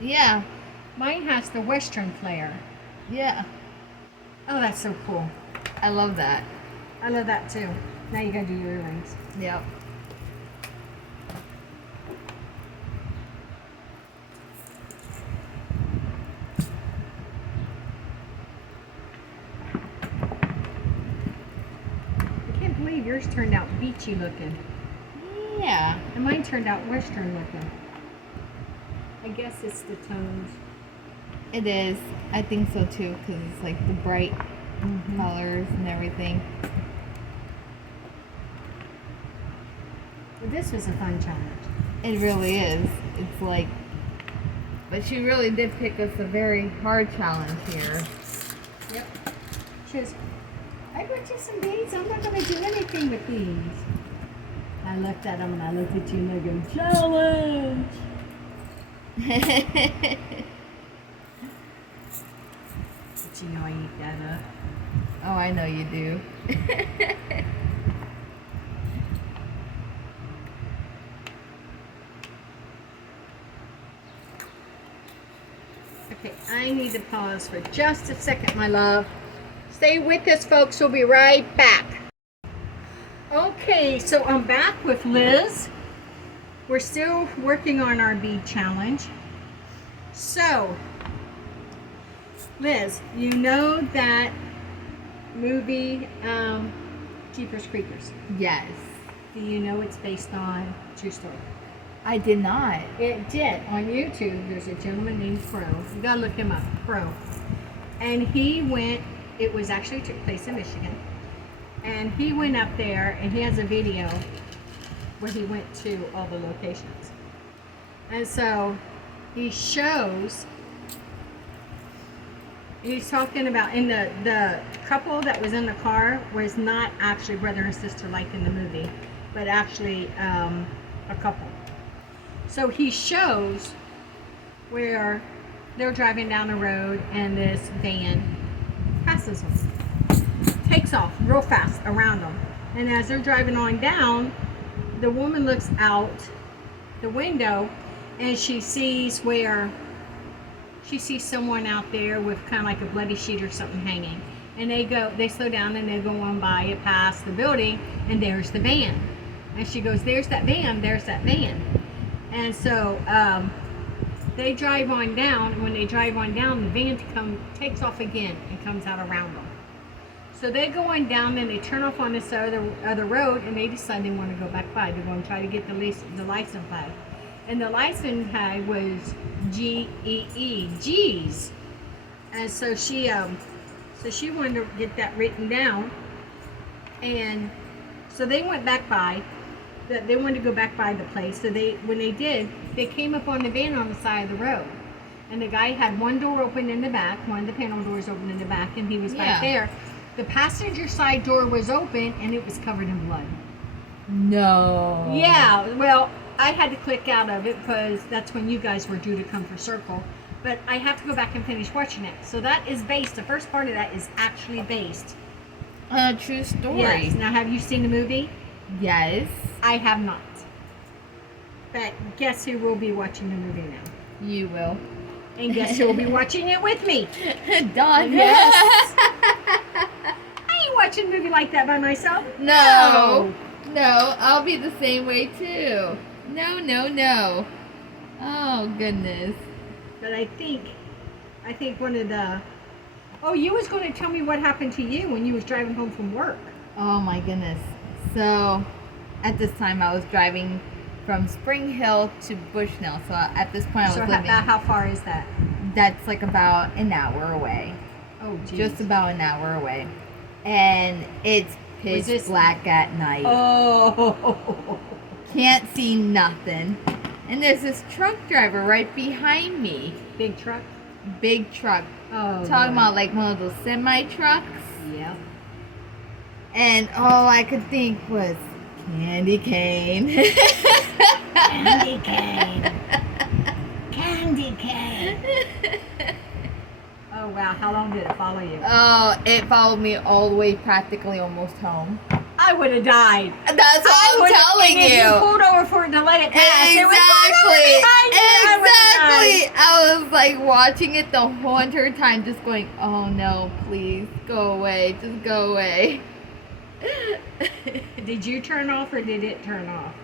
Yeah. Mine has the Western flair. Yeah. Oh, that's so cool. I love that. I love that too. Now you gotta do your earrings. Yep. I can't believe yours turned out beachy looking. Yeah. And mine turned out Western looking. I guess it's the tones. It is. I think so too, because it's like the bright colors and everything. But this was a fun challenge. It really is. It's like, but she really did pick us a very hard challenge here. Yep. She goes, I brought you some beads. I'm not going to do anything with these. I looked at them and I looked at you and I go, challenge! But you know I eat that up. Oh, I know you do. Okay, I need to pause for just a second, my love. Stay with us, folks. We'll be right back. Okay, so I'm back with Liz. We're still working on our bead challenge. So, Liz, you know that movie, Jeepers Creepers? Yes. Do you know it's based on true story? I did not. It did. On YouTube, there's a gentleman named Crow. You gotta look him up, Crow. And he went, it was actually took place in Michigan. And he went up there and he has a video where he went to all the locations. And so he shows, he's talking about, in the couple that was in the car was not actually brother and sister like in the movie, but actually a couple. So he shows where they're driving down the road and this van passes them, takes off real fast around them. And as they're driving on down, the woman looks out the window and she sees someone out there with kind of like a bloody sheet or something hanging. And they slow down and they go on by it past the building and there's the van. And she goes, there's that van, there's that van. And so they drive on down, and when they drive on down, the van takes off again and comes out around them. So they go on down, then they turn off on this other road, and they decide they want to go back by. They're going to try to get the license tag. And the license tag was GEE, G's. And so she wanted to get that written down. And so they went back by. They wanted to go back by the place. So when they did, they came up on the van on the side of the road. and the guy had one door open in the back, one of the panel doors open in the back, and he was back there. The passenger side door was open, and it was covered in blood. No. Yeah, well, I had to click out of it because that's when you guys were due to come for Circle. But I have to go back and finish watching it. So that is based, the first part of that is actually based. A true story. Yes. Now, have you seen the movie? Yes. I have not. But guess who will be watching the movie now? You will. And guess who will be watching it with me? Dawn. Yes. I ain't watching a movie like that by myself. No. No, I'll be the same way too. No. Oh, goodness. But I think one of the... Oh, you was going to tell me what happened to you when you was driving home from work. Oh, my goodness. So, at this time, I was driving from Spring Hill to Bushnell. So, at this point, I was living... How far is that? That's like about an hour away. Oh, geez. Just about an hour away. And it's pitch black at night. Oh. Can't see nothing. And there's this truck driver right behind me. Big truck? Big truck. Oh. Talking about like one of those semi trucks. Yeah. And all I could think was candy cane. Candy cane. Candy cane. Oh wow, how long did it follow you? Oh, it followed me all the way practically almost home. I would have died. That's what I'm telling you. If you you. pulled over for it to let it pass, it would Exactly. I was like watching it the whole entire time, just going, "Oh no, please go away, just go away." Did you turn off or did it turn off?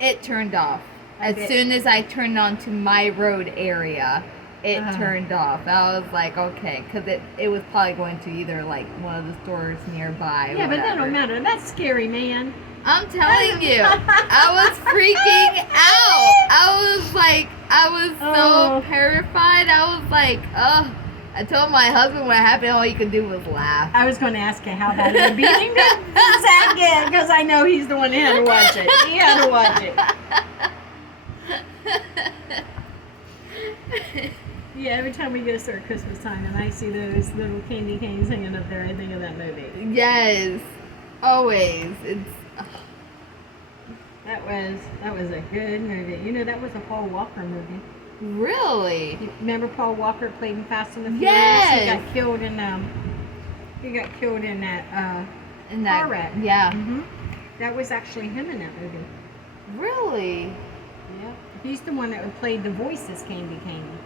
It turned off. As soon as I turned onto my road area, it turned off. I was like, okay, because it was probably going to either like one of the stores nearby. Yeah, or but that whatever. don't matter. That's scary, man. I'm telling you, I was freaking out. I was so terrified. I was like, oh. I told my husband what happened. All he could do was laugh. I was going to ask you how bad it would be. Because I know he's the one that had to watch it. He had to watch it. Yeah, every time we go start Christmas time and I see those little candy canes hanging up there, I think of that movie. Yes, always. That was a good movie. You know, that was a Paul Walker movie. Really? You remember Paul Walker played in Fast and the Furious? Yes. He got killed in that car wreck. Yeah. Mm-hmm. That was actually him in that movie. Really? Yeah. He's the one that played the voice as Candy Cane.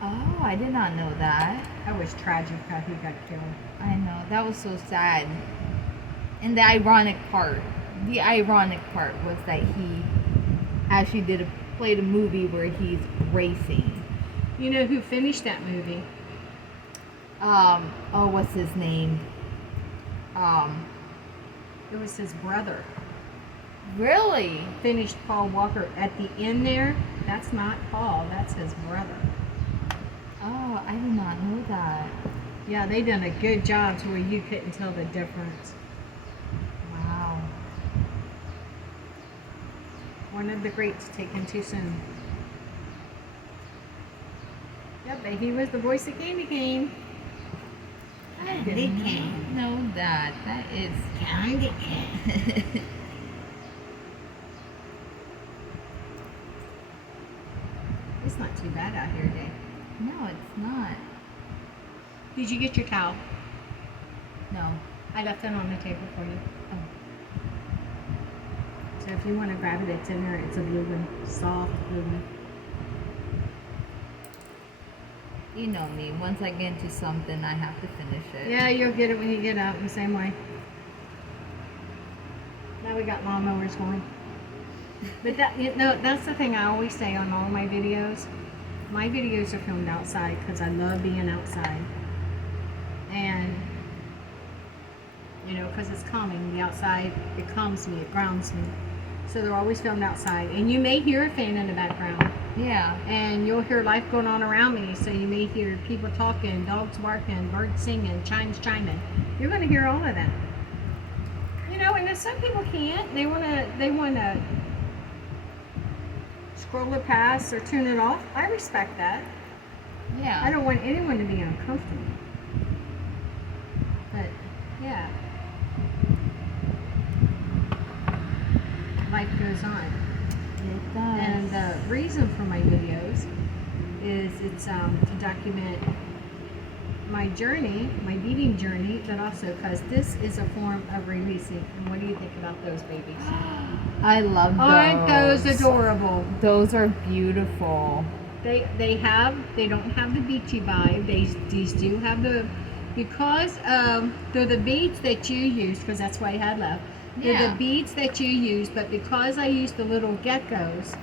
Oh, I did not know that. That was tragic how he got killed. I know. That was so sad. And the ironic part was that he actually played a movie where he's racing. You know who finished that movie? What's his name? It was his brother. Really? Finished Paul Walker at the end there. That's not Paul. That's his brother. Oh, I did not know that. Yeah, they done a good job to where you couldn't tell the difference. Wow. One of the greats taken too soon. Yep, but he was the voice of Candy Cane. I didn't know that. That is Candy Cane. It's not too bad out here today. No, it's not. Did you get your towel? No. I left it on the table for you. Oh. So if you want to grab it, it's in there. It's a blue one. Soft blue one. You know me. Once I get into something, I have to finish it. Yeah, you'll get it when you get out the same way. Now we got lawnmowers going. But that's the thing I always say on all my videos. My videos are filmed outside because I love being outside. And, you know, because it's calming. The outside, it calms me, it grounds me. So they're always filmed outside. And you may hear a fan in the background. Yeah. And you'll hear life going on around me. So you may hear people talking, dogs barking, birds singing, chimes chiming. You're going to hear all of that. You know, and then some people can't. They want to scroll it past or tune it off. I respect that. Yeah. I don't want anyone to be uncomfortable. But, yeah. Life goes on. It does. And the reason for my videos is it's to document my journey, my beading journey, but also because this is a form of releasing. And what do you think about those babies? I love those. Aren't those adorable? Those are beautiful. They don't have the beachy vibe. These do have the, because they're the beads that you use, because that's what I had left. They're the beads that you use, but because I used the little geckos,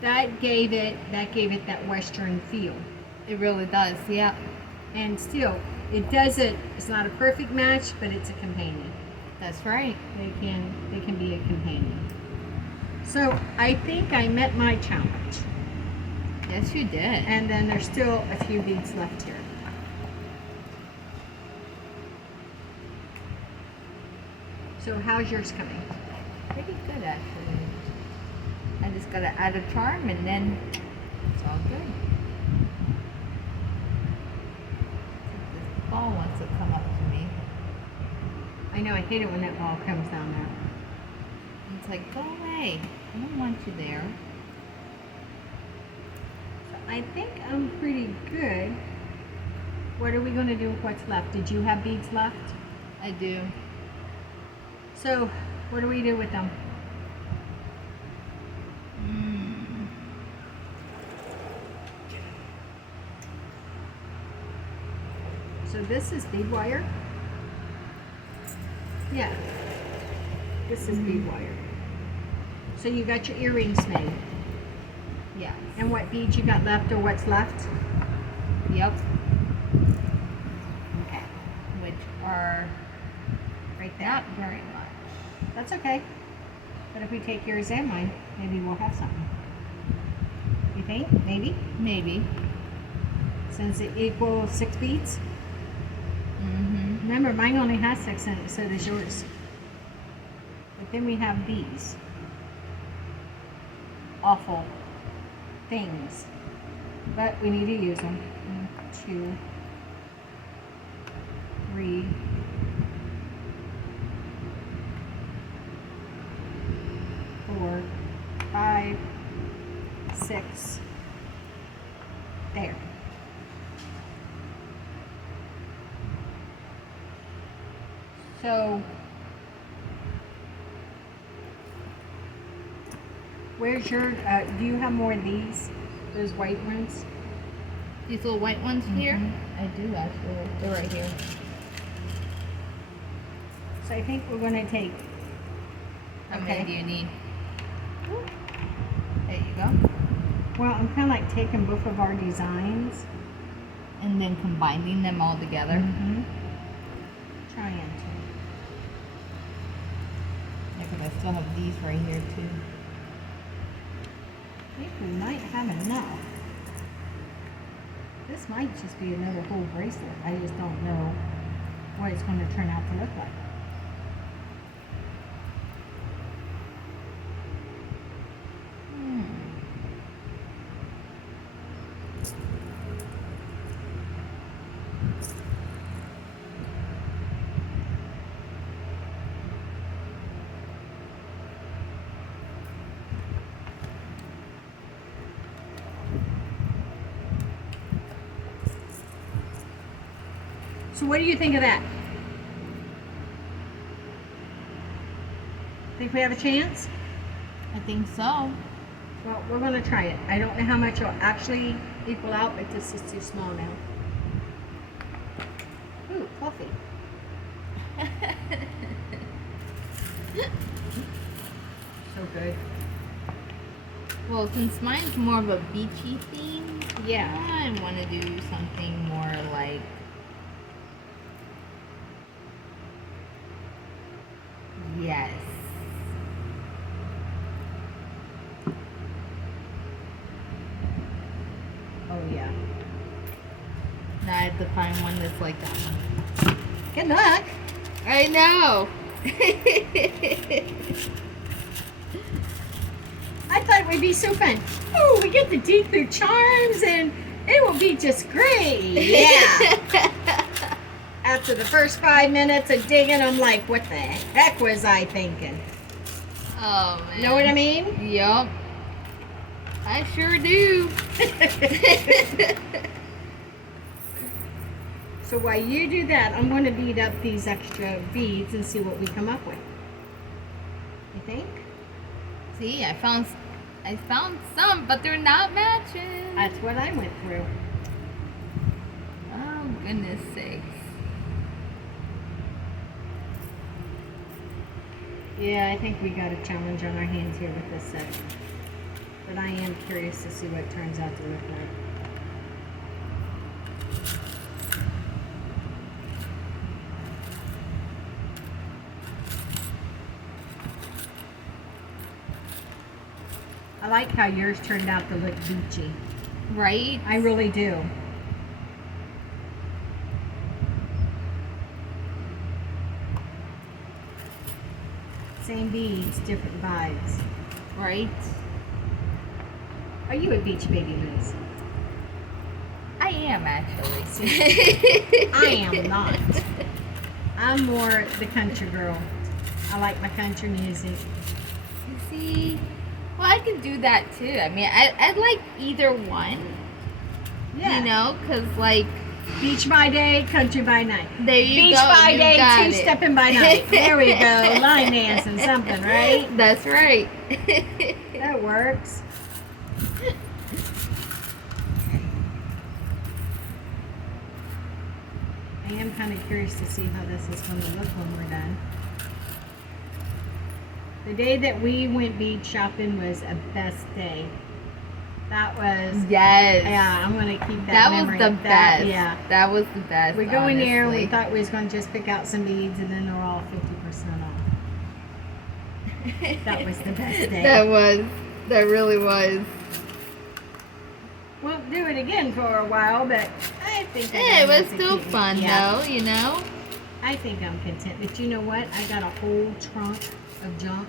that gave it that Western feel. It really does, yeah. And still, it doesn't. It's not a perfect match, but it's a companion. That's right. They can be a companion. So I think I met my challenge. Yes, you did. And then there's still a few beads left here. So how's yours coming? Pretty good, actually. I just gotta add a charm and then it's all good. This ball wants to come up to me. I know, I hate it when that ball comes down there. It's like, go away. I don't want you there. So I think I'm pretty good. What are we going to do with what's left? Did you have beads left? I do. So what do we do with them? So this is bead wire. Yeah, this is bead wire. So you got your earrings made. Yes. And what beads you got left or what's left? Yep. Okay. Which are Right there. not very much. That's okay. But if we take yours and mine, maybe we'll have something. You think? Maybe? Maybe. Since it equals 6 beads? Mm-hmm. Remember, mine only has 6 in it, so does yours. But then we have these awful things. But we need to use them. 1, 2, 3, 4, 5, 6. There. So, where's your, do you have more of these? Those white ones? These little white ones here? Mm-hmm. I do actually. They're right here. So I think we're going to take, How Okay. many do you need? There you go. well, I'm kind of like taking both of our designs. And then combining them all together. Mm-hmm. Trying to. Yeah, because I still have these right here too. I think we might have enough. This might just be another whole bracelet. I just don't know what it's going to turn out to look like. So what do you think of that? Think we have a chance? I think so. Well, we're going to try it. I don't know how much it'll actually equal out, but this is too small now. Ooh, fluffy. So good. Well, since mine's more of a beachy theme, Yeah. I want to do something more like yes. Oh, yeah. Now I have to find one that's like that one. Good luck. I know. I thought it would be so fun. Oh, we get to dig through charms and it will be just great. Yeah. After the first 5 minutes of digging, I'm like, what the heck was I thinking? Oh, man. Know what I mean? Yup. I sure do. So while you do that, I'm going to bead up these extra beads and see what we come up with. You think? See, I found some, but they're not matching. That's what I went through. Oh, goodness sakes. Yeah, I think we got a challenge on our hands here with this set. But I am curious to see what it turns out to look like. I like how yours turned out to look beachy. Right? I really do. Same beads, different vibes. Right? Are you a beach baby, Liz? I am, actually. I am not. I'm more the country girl. I like my country music. You see? Well, I can do that too. I mean, I'd like either one. Yeah. You know, because, like, beach by day, country by night. there you Beach go. by you day, got it. two-stepping by night. There we go. Line dancing, something, right? That's right. That works. I am kind of curious to see how this is going to look when we're done. The day that we went beach shopping was a best day. That was, Yes. yeah, I'm going to keep that That memory. was the best. Yeah. That was the best. We go in there, we honestly. thought we was going to just pick out some beads and then they're all 50% off. That was the best day. That really was. Won't do it again for a while, but I think Yeah, it was to still keep- fun yeah. though, you know? I think I'm content. But you know what? I got a whole trunk of junk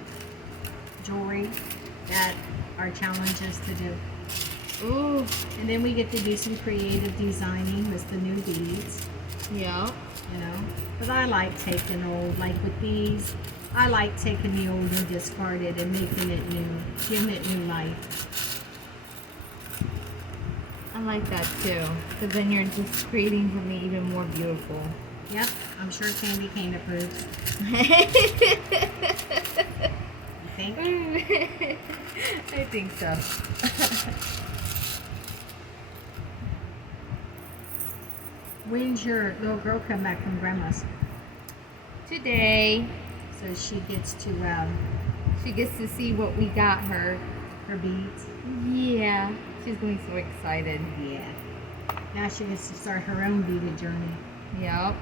jewelry that are challenges to do. Ooh. And then we get to do some creative designing with the new beads, Yeah. you know. But I like taking old, like with these, I like taking the old and discarded and making it new, giving it new life. I like that too. Because then you're just creating something even more beautiful. Yep, I'm sure Candy Cane approves. You think? I think so. When's your little girl come back from grandma's? Today, So she gets to she gets to see what we got her. her beads. Yeah. She's going to be so excited. Yeah. Now she gets to start her own beaded journey. Yep.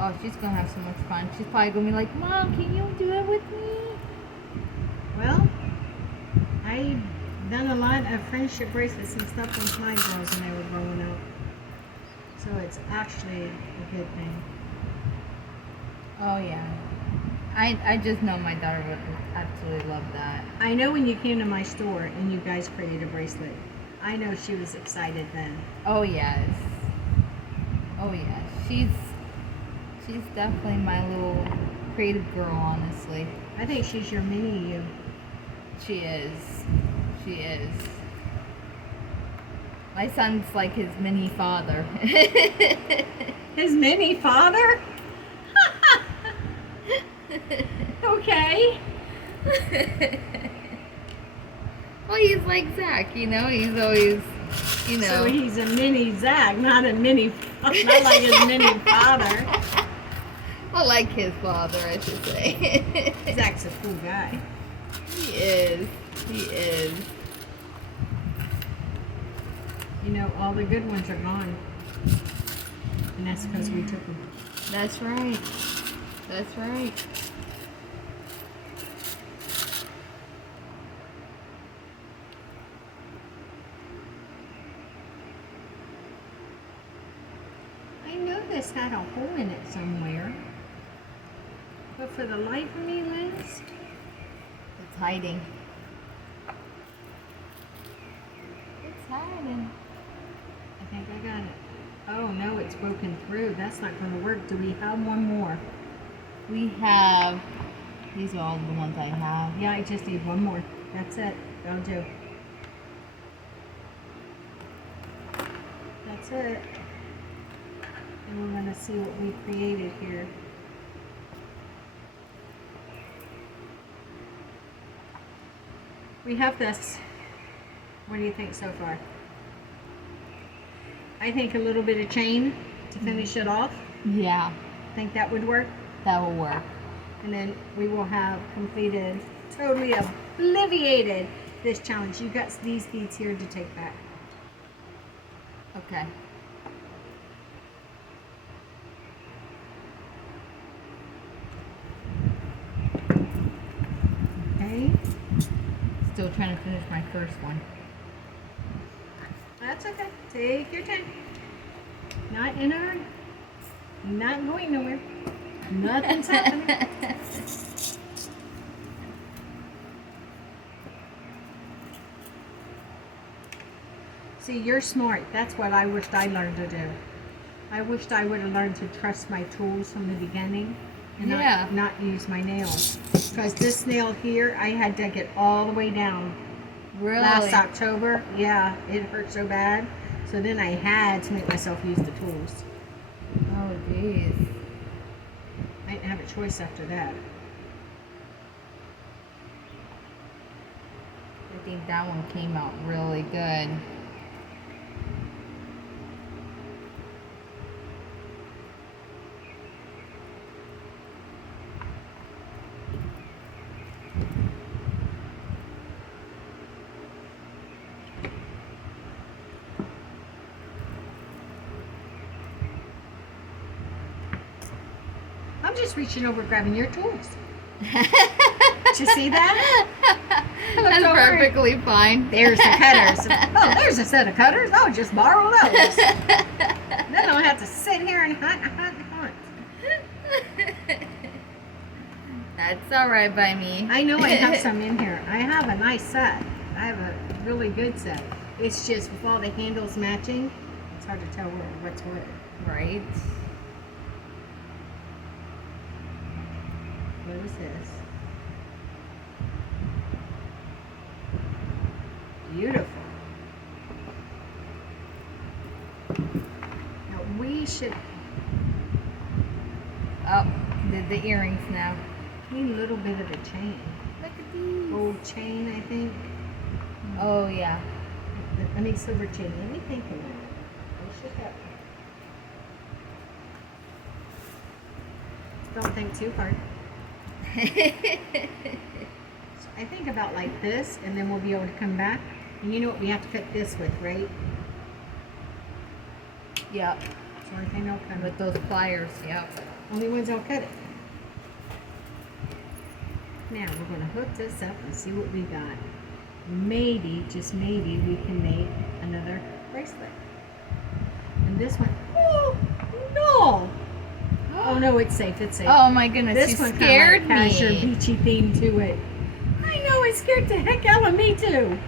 Oh, she's going to have so much fun. She's probably going to be like, Mom, can you do it with me? Well, I've done a lot of friendship bracelets and stuff with my girls when they were growing up. So it's actually a good thing. Oh, yeah. I just know my daughter would absolutely love that. I know when you came to my store and you guys created a bracelet, I know she was excited then. Oh, yes. Oh, yes. She's definitely my little creative girl, honestly. I think she's your mini you. She is. She is. My son's like his mini father. His mini father? Okay. Well, he's like Zach, you know? He's always, you know. So he's a mini Zach, not a mini, not like his mini father. Well, like his father, I should say. Zach's a cool guy. He is. He is. You know, all the good ones are gone. And that's because we took them. That's right. That's right. I know this had a hole in it somewhere. But for the life of me, Liz, It's hiding. exciting. I think I got it. Oh no, it's broken through. That's not going to work. Do we have one more? We have, these are all the ones I have. Yeah, I just need one more. That's it. That'll do. That's it. And we're going to see what we created here. We have this. What do you think so far? I think a little bit of chain to finish it off. Yeah, Think that would work? that will work. And then we will have completed, totally obliviated this challenge. You got these beads here to take back. Okay. Okay, Still trying to finish my first one. that's okay. Take your time. Not in a hurry. Not going nowhere. Nothing's happening. See, you're smart. That's what I wished I learned to do. I wished I would have learned to trust my tools from the beginning and Yeah. not use my nails. Because this nail here, I had to get all the way down. Really? Last October, yeah, it hurt so bad. So then I had to make myself use the tools. Oh, jeez. I didn't have a choice after that. I think that one came out really good. I'm just reaching over grabbing your tools. Did you see that? I looked That's over and perfectly fine. there's the cutters. Oh, there's a set of cutters. I'll just borrow those. Then I'll have to sit here and hunt. That's alright by me. I know I have some in here. I have a nice set. I have a really good set. It's just with all the handles matching, it's hard to tell what's what. Right? What is this? Beautiful. Now we should Oh, the earrings now. need a little bit of a chain. Look at these. Gold chain, I think. Oh, yeah. I mean silver chain. Let me think a minute. We should have. Don't think too hard. So I think about like this, and then we'll be able to come back. And you know what we have to cut this with, right? Yep. It's the only thing they'll cut With with. those pliers, yep. Only ones that'll cut it. Now we're going to hook this up and see what we got. Maybe, just maybe, we can make another bracelet. And this one, oh no! Oh no, it's safe, it's safe. Oh my goodness, This you one scared kind of has your me. beachy theme to it. I know, it scared the heck out of me too.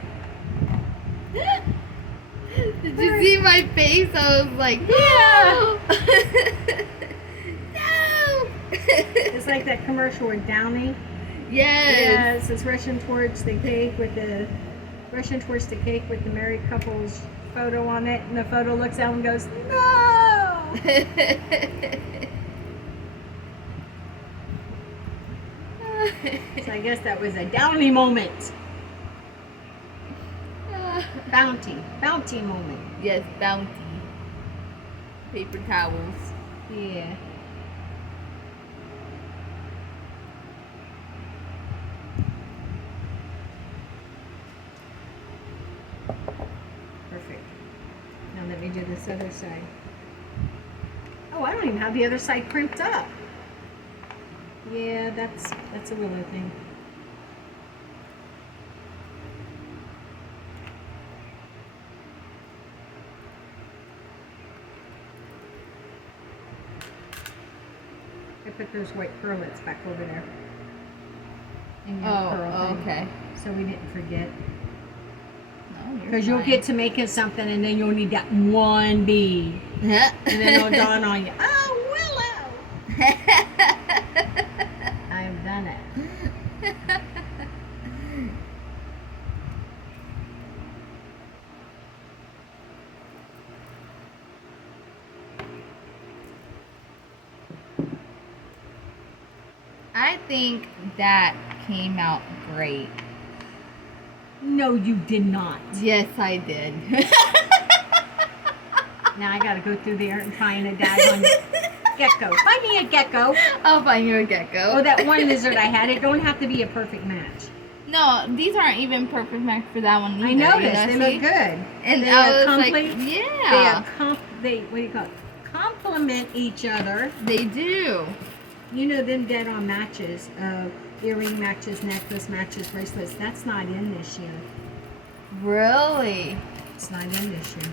Did you see my face? I was like, Yeah. No! It's like that commercial with Downey. Yes. Yes, it's rushing towards the cake with the married couple's photo on it, and the photo looks out and goes, no. So I guess that was a Downey moment. Bounty moment. Yes, bounty. Paper towels. Yeah. Perfect. Now let me do this other side. Oh, I don't even have the other side crimped up. Yeah, that's a Willow thing. I put those white pearlets back over there. In your pearl Oh, thing, okay. so we didn't forget. No. Because you'll get to making something and then you'll need that one bead. And then it'll dawn on you, oh, Willow! I have done it. I think that came out great. No, you did not. Yes, I did. Now I gotta go through there and find a daggone gecko. Find me a gecko. I'll find you a gecko. Oh, that one lizard I had. It don't have to be a perfect match. No, these aren't even perfect match for that one either. I noticed. They look good. And they I was like, yeah. They what do you call it? Complement each other. They do. You know them dead on matches, earring matches, necklace matches, bracelets. That's not in this year. Really? It's not in this year.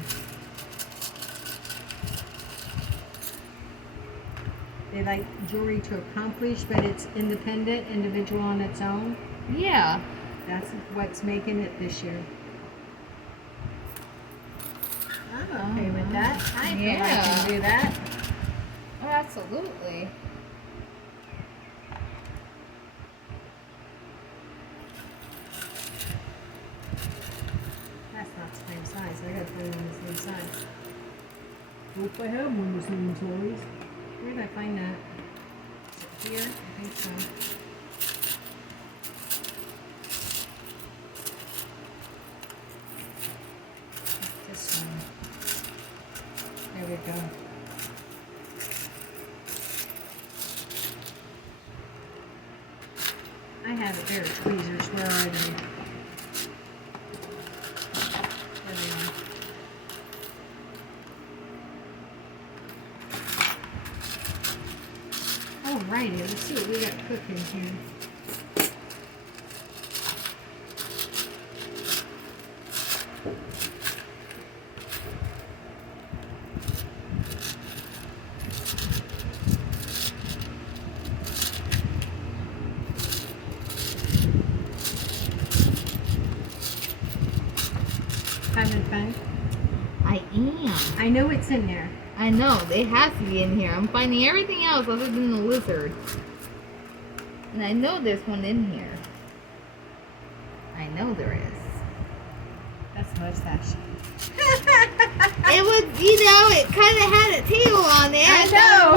They like jewelry to accomplish, but it's independent, individual on its own. Yeah. That's what's making it this year. I'm okay with that. I feel I can do that. Oh, absolutely. That's not the same size. I gotta put it on the same size. Hope I have one the same size. Where did I find that? Is it here? I think so. This one. There we go. I have it there. Tweezers. Where are they? There they are. Alrighty, let's see what we got cooking here. Having fun? I am. I know it's in there. I know. It has to be in here. I'm finding everything else other than the lizard. And I know there's one in here. I know there is. That's mustache. It was, you know, it kind of had a tail on there. I know.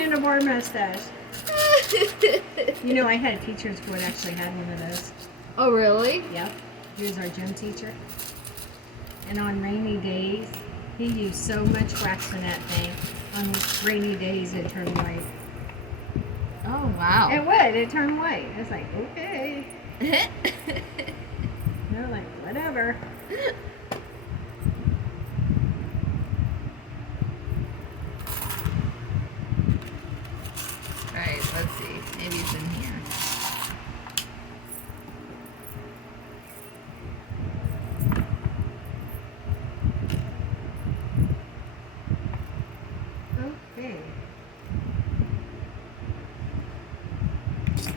It And a more mustache. was. You know, I had a teacher in school that actually had one of those. Oh, really? Yep. He was our gym teacher. And on rainy days, he used so much wax in that thing. On rainy days, it turned white. Oh, wow. It would. It turned white. I was like, okay. They're like, whatever. Alright, let's see. Maybe it's in here. Okay. That's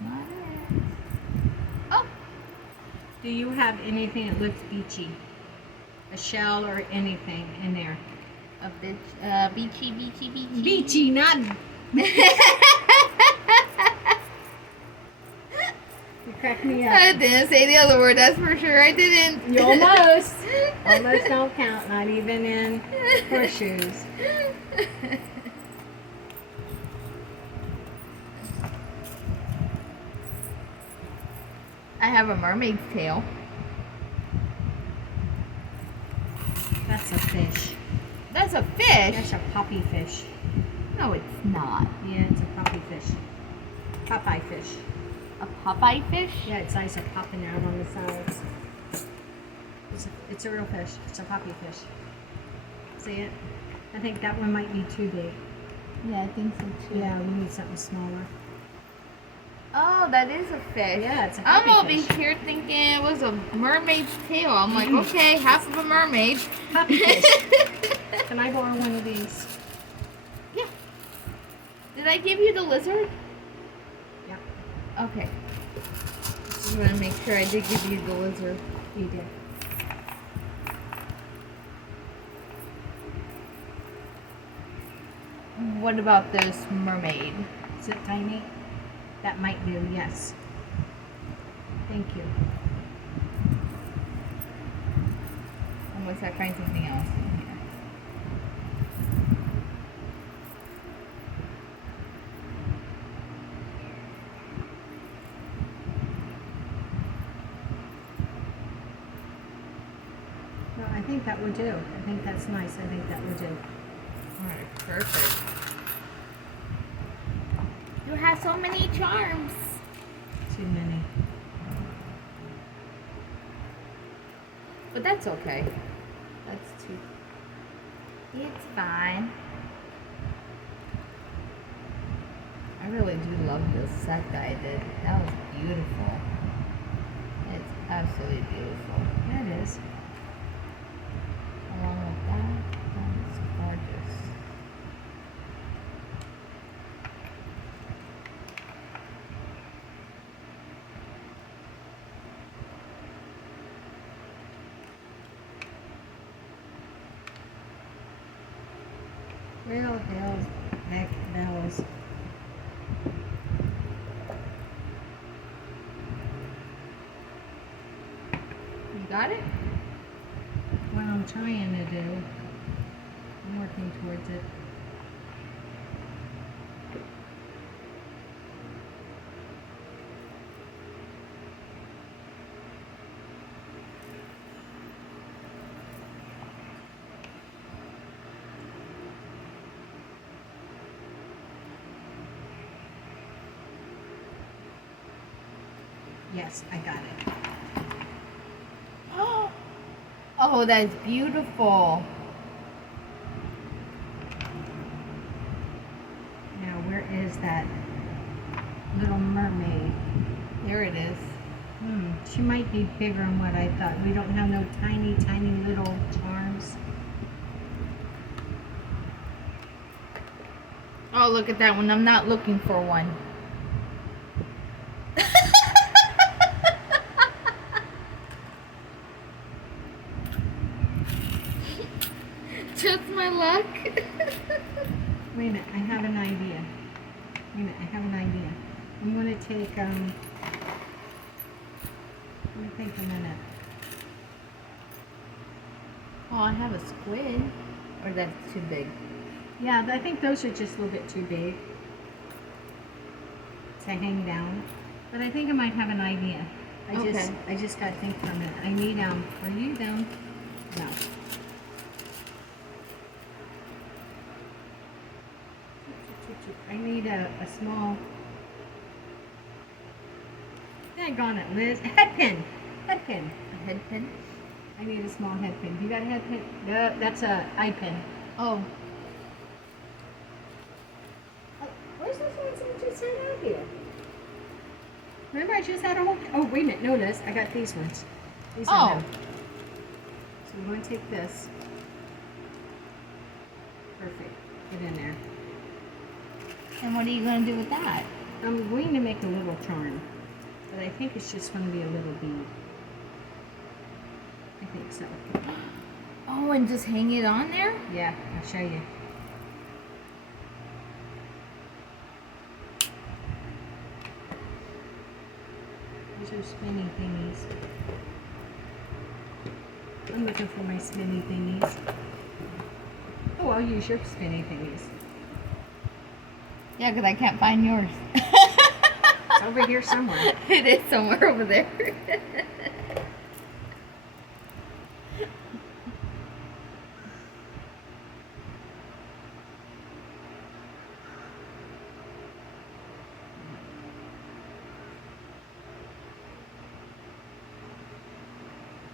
not it. Oh! Do you have anything that looks beachy? A shell or anything in there? A bitch, beachy. Beachy, not. You crack me up. I didn't say the other word, that's for sure. I didn't. You almost. Almost don't count, not even in horseshoes. I have a mermaid's tail. That's a fish. That's a fish? That's a poppy fish. No, it's not. Yeah, it's a poppy fish. Popeye fish. A Popeye fish? Yeah, its eyes are popping out on the sides. It's a real fish. It's a poppy fish. See it? I think that one might be too big. Yeah, I think so too. Yeah, we need something smaller. Oh, that is a fish. Yeah, it's a I'm poppy over fish. here thinking it was a mermaid's tail. I'm like, okay, half of a mermaid. Poppy fish. Can I borrow one of these? Yeah. Did I give you the lizard? Yeah. Okay. Just want to make sure I did give you the lizard. You did. What about this mermaid? Is it tiny? That might do, yes. Thank you. Unless I find something else in here. No, I think that would do. I think that's nice. I think that would do. Alright, perfect. You have so many charms. Too many. But that's okay. That's too. It's fine. I really do love this set that I did. That was beautiful. It's absolutely beautiful. Yeah, it is. Along with that, that's gorgeous. Real hills, heck bells. You got it? What I'm trying to do. I'm working towards it. Yes, I got it. Oh, that's beautiful. Now, where is that little mermaid? Here it is. She might be bigger than what I thought. We don't have no tiny, tiny little charms. Oh, look at that one. I'm not looking for one. Just my luck. Wait a minute, I have an idea. Wait a minute, I have an idea. I'm going to take, let me think a minute. Oh, I have a squid. Or that's too big. Yeah, I think those are just a little bit too big to hang down. But I think I might have an idea. I just got to think for a minute. I need, are you down? No. I need a small, daggone it, Liz, head pin. A head pin? I need a small head pin. You got a head pin? No, that's a eye pin. Oh. Where's those ones I just had out here? Remember I just had a whole, oh wait a minute, no Liz, I got these ones. These are them. So we're going to take this. Perfect. Get in there. And what are you going to do with that? I'm going to make a little charm, but I think it's just going to be a little bead. I think so. Oh, and just hang it on there? Yeah, I'll show you. These are spinny thingies. I'm looking for my spinny thingies. Oh, I'll use your spinny thingies. Yeah, because I can't find yours. It's over here somewhere. It is somewhere over there.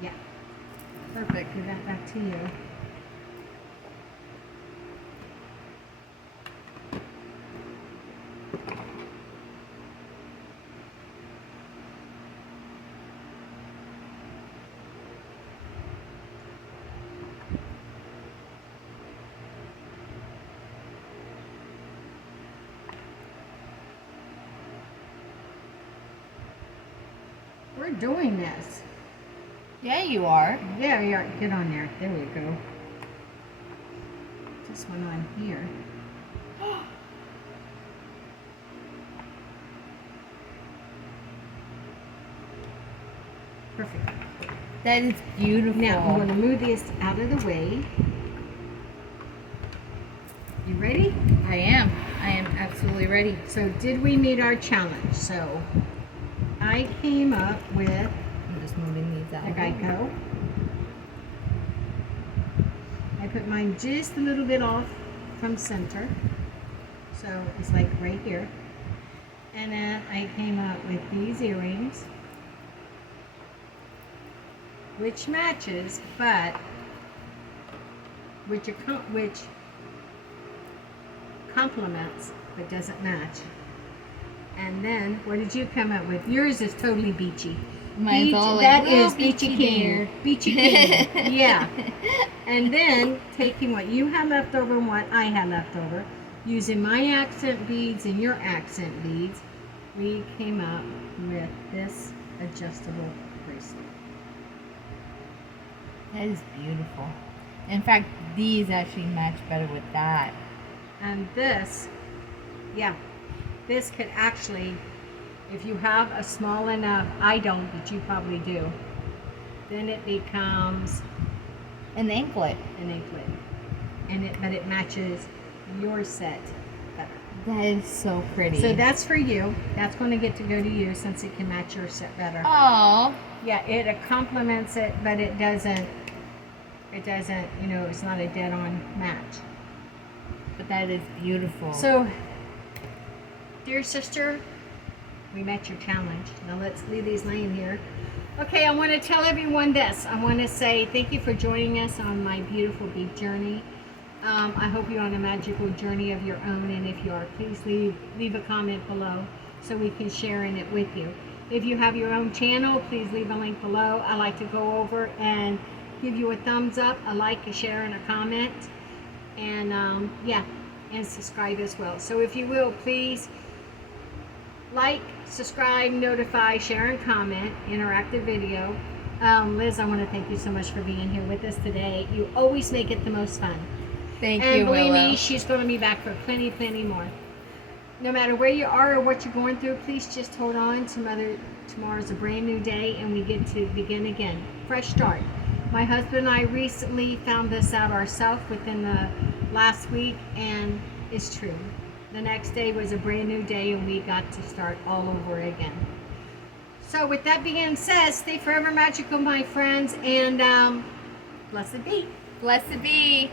Yeah. Perfect. Give that back to you. We're doing this. Yeah, you are. There you are. Get on there. There we go. This one on here. Perfect. That is beautiful. Now I'm going to move this out of the way. You ready? I am. I am absolutely ready. So did we meet our challenge? So I came up with, I'm just moving these out. there I go. I put mine just a little bit off from center. So it's like right here. And then I came up with these earrings, which matches, but which complements but doesn't match. And then what did you come up with? Yours is totally beachy. Mine's Beach, all like, that "Well, is beachy beachy king. dear." Beachy king. Yeah. And then taking what you had left over and what I had left over, using my accent beads and your accent beads, we came up with this adjustable bracelet. That is beautiful. In fact, these actually match better with that. And this, yeah, this could actually, if you have a small enough, I don't, but you probably do, then it becomes An anklet. an anklet. But it matches your set better. That is so pretty. So that's for you. That's going to get to go to you since it can match your set better. Oh. Yeah, it complements it, but it doesn't, you know, it's not a dead-on match. But that is beautiful. So, dear sister, we met your challenge. Now let's leave these laying here. Okay, I want to tell everyone this. I want to say thank you for joining us on my beautiful bead journey. I hope you're on a magical journey of your own, and if you are, please leave a comment below so we can share in it with you. If you have your own channel, please leave a link below. I like to go over and give you a thumbs up, a like, a share, and a comment. And yeah, and subscribe as well. So if you will, please like, subscribe, notify, share, and comment. Interactive video. Liz, I want to thank you so much for being here with us today. You always make it the most fun. Thank And you, believe Willow. me, she's going to be back for plenty, plenty more. No matter where you are or what you're going through, please just hold on to tomorrow's a brand new day, and we get to begin again. Fresh start. My husband and I recently found this out ourselves within the last week, and it's true. The next day was a brand new day, and we got to start all over again. So with that being said, stay forever magical, my friends, and blessed be. Blessed be.